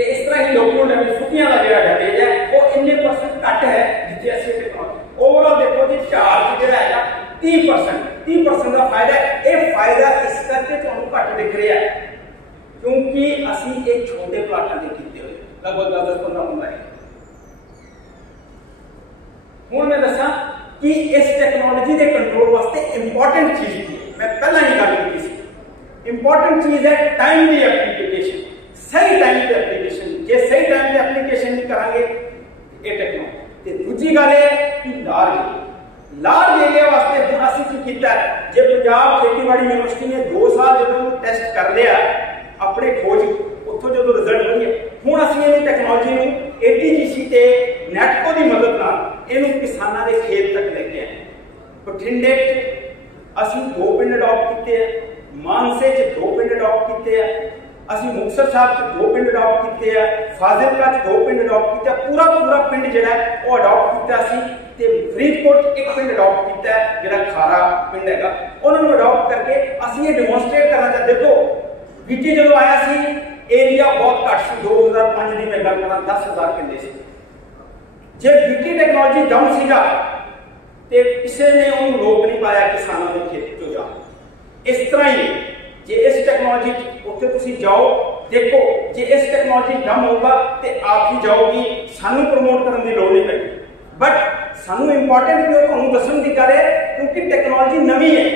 इस तरह ही लोकल डैमेज फुटियां का जो डैमेज है वो इन्ने परसेंट घट है जिथे असीं टेक्नोलॉजी ओवरऑल देखो जी चार्ज जो है 30% का फायदा है ये फायदा इस करके तुहानूं घट दिख रहा है क्योंकि असीं एक छोटे प्लाटां ते कीते होए लगभग 10-15 है हुण मैं दसा कि इस टेक्नोलॉजी के कंट्रोल वास्ते इंपॉर्टेंट चीज की मैं पहला ही गल की सी इंपॉर्टेंट चीज है टाइम की एप्लीकेशन सही टाइम की एप्लीकेशन जे सही टाइम की एप्लीकेशन नहीं करांगे ये टेक्नोलॉजी ते दूजी गल है कि लार्ज एरिया वास्ते हुण असीं की कीता जे पंजाब खेतीबाड़ी यूनिवर्सिटी ने 2 साल जदों टेस्ट कर लिया अपने खोज उत्थों जो रिजल्ट वधिया हुण असीं इहनूं टैक्नोलॉजी नूं ATGC ते नैटको की मदद नाल इहनूं किसानां दे खेत तक लैके आए। बठिंडे असीं 2 पिंड अडॉप्ट कीते हैं, मानसे 2 पिंड अडॉप्ट कीते हैं, असीं मुक्तसर साहब 2 पिंड अडॉप्ट कीते हैं, फाजिलका 2 पिंड अडॉप्ट कीते, पूरा पिंड जिहड़ा है वो अडॉप्ट कीता सी ते फरीदकोट 1 पिंड अडॉप्ट कीता है जिहड़ा खारा पिंड हैगा उन्हां नूं अडॉप्ट करके असीं ये डिमोनस्ट्रेट करना चाहते। देखो बीटी जदों आया सी एरिया बहुत घट सी 2005 की मैं गल करा 10,000 किले से जे बीटी टेक्नोलॉजी दम सीगा ते किसी ने उन्होंने रोक नहीं पाया किसानों के खेत चो जा। इस तरह ही जे इस टेक्नोलॉजी उत्थे तुसी जाओ देखो जे इस टेक्नोलॉजी दम होगा तो आप ही जाओगी, सानू प्रमोट करने की लोड़ नहीं पैगी। बट सानू इंपॉर्टेंट क्यों तुहानू दस्सण दी गल है क्योंकि टेक्नोलॉजी नवी है,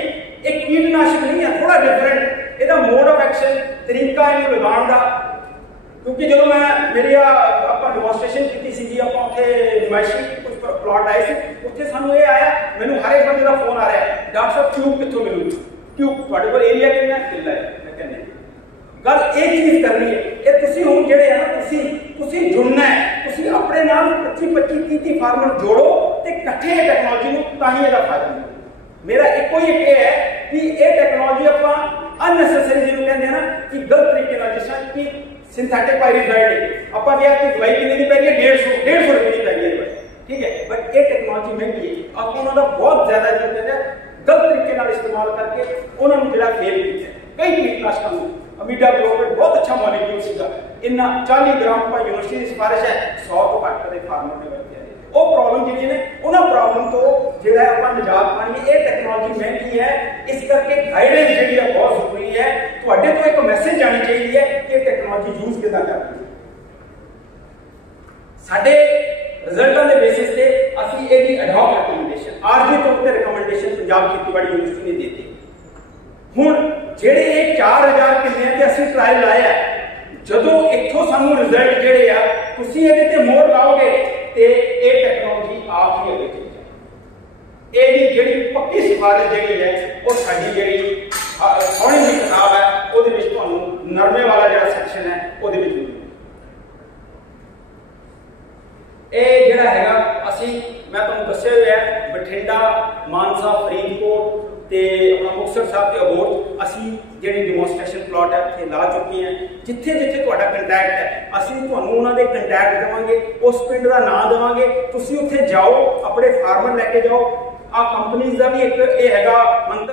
एक कीटनाशक नहीं है, थोड़ा डिफरेंट इहदा मोड ऑफ एक्शन तरीका इहनूं लगाउण दा। क्योंकि जो मैं मेरी आप डिमोनस्ट्रेशन की सी उत्थे नुमाइशी कुछ प्लॉट आए थे उत्थे सानू ये आया मैनू हर एक बंदे का फोन आ रहा है डॉक्टर साहब ट्यूब कितों मिलू ट्यूब तुहाडे कोल एरिया कितना किला है। मैं कहने गल एक चीज करनी है ये तुसी हुण जिहड़े है ना तुसी जुड़ना है, तुसी अपने नाल 25 30 फार्मर जोड़ो ते इकट्ठे टेक्नोलॉजी नूं तां ही इहदा फायदा मिलदा। मेरा एको ही एक है कि ये टेक्नोलॉजी आपां अननेसेसरी जिहनूं कहंदे हैं ना कि गलत तरीके नाल जिस तरह कि सिंथेटिक पायरीथाइड आपां क्या कि दवाई कितने की पै रही है 150 रुपए की पै रही है दवाई, ठीक है। बट ये टेक्नोलॉजी महंगी है, आप उन्होंने बहुत ज्यादा जो कहते हैं गलत तरीके नाल इस्तेमाल करके उन्होंने जिहड़ा फेल किया। कई कीटनाशकों को अमीडा क्लोराइड बहुत अच्छा मॉलिक्यूल सीगा, इन्ना 40 ग्राम पर यूनिवर्सिटी की सिफारिश है 100 तो घट कदे फार्मर ने वरतिया वो प्रॉब्लम जी ने उन्होंने प्रॉब्लम तो जो है आप निजात पानी ये टेक्नोलॉजी महंगी है, इस करके गाइडेंस जी है बहुत जरूरी है। तुहाडे तो एक मैसेज जानी चाहिए कि टेक्नोलॉजी यूज कितना करनी। साडे रिजल्टां दे बेसिस पे असीं इहदी एडहॉक रिकमेंडेशन आरजी तौर पर रिकमेंडेशन पंजाब खेतीबाड़ी यूनिवर्सिटी ने दी थी। हुण जिहड़े ये 4000 किले ते असीं ट्रायल लाया जदों इत्थों सानू रिजल्ट जिहड़े आ तुसीं इहदे ते मोहर लाओगे ते ये टेक्नोलॉजी आप ही अगे चल जाएगी। जिहड़ी पक्की सिफारिश जिहड़ी है वो साडी जिहड़ी सोहनी जी किताब है ਉਹਦੇ ਵਿੱਚ ਤੁਹਾਨੂੰ ਨਰਮੇ वाला ਜਿਹੜਾ ਸੈਕਸ਼ਨ ਹੈ ਉਹਦੇ ਵਿੱਚ ਮਿਲੂਗਾ। ਇਹ ਜਿਹੜਾ ਹੈਗਾ ਅਸੀਂ ਮੈਂ ਤੁਹਾਨੂੰ ਦੱਸਿਆ ਹੋਇਆ ਬਠਿੰਡਾ ਮਾਨਸਾ ਫਰੀਦਕੋਟ ਤੇ ਆਪਣਾ ਮੁਕਤਸਰ ਸਾਹਿਬ ਤੇ ਅਬੋਹਰ ਅਸੀਂ ਜਿਹੜੀ ਡਿਮੋਨਸਟ੍ਰੇਸ਼ਨ ਪਲਾਟ ਹੈ ਉੱਥੇ ਲਾ ਚੁੱਕੇ ਹਾਂ। ਜਿੱਥੇ ਜਿੱਥੇ ਤੁਹਾਡਾ ਕੰਟੈਕਟ ਹੈ ਅਸੀਂ ਤੁਹਾਨੂੰ ਉਹਨਾਂ ਦੇ ਕੰਟੈਕਟ ਦੇਵਾਂਗੇ, ਉਸ ਪਿੰਡ ਦਾ ਨਾਮ ਦੇਵਾਂਗੇ, ਤੁਸੀਂ ਉੱਥੇ ਜਾਓ ਆਪਣੇ ਫਾਰਮਰ ਲੈ ਕੇ ਜਾਓ। ਆ ਕੰਪਨੀਆਂ ਦਾ ਵੀ ਇੱਕ ਇਹ ਹੈਗਾ ਮੰਤਰ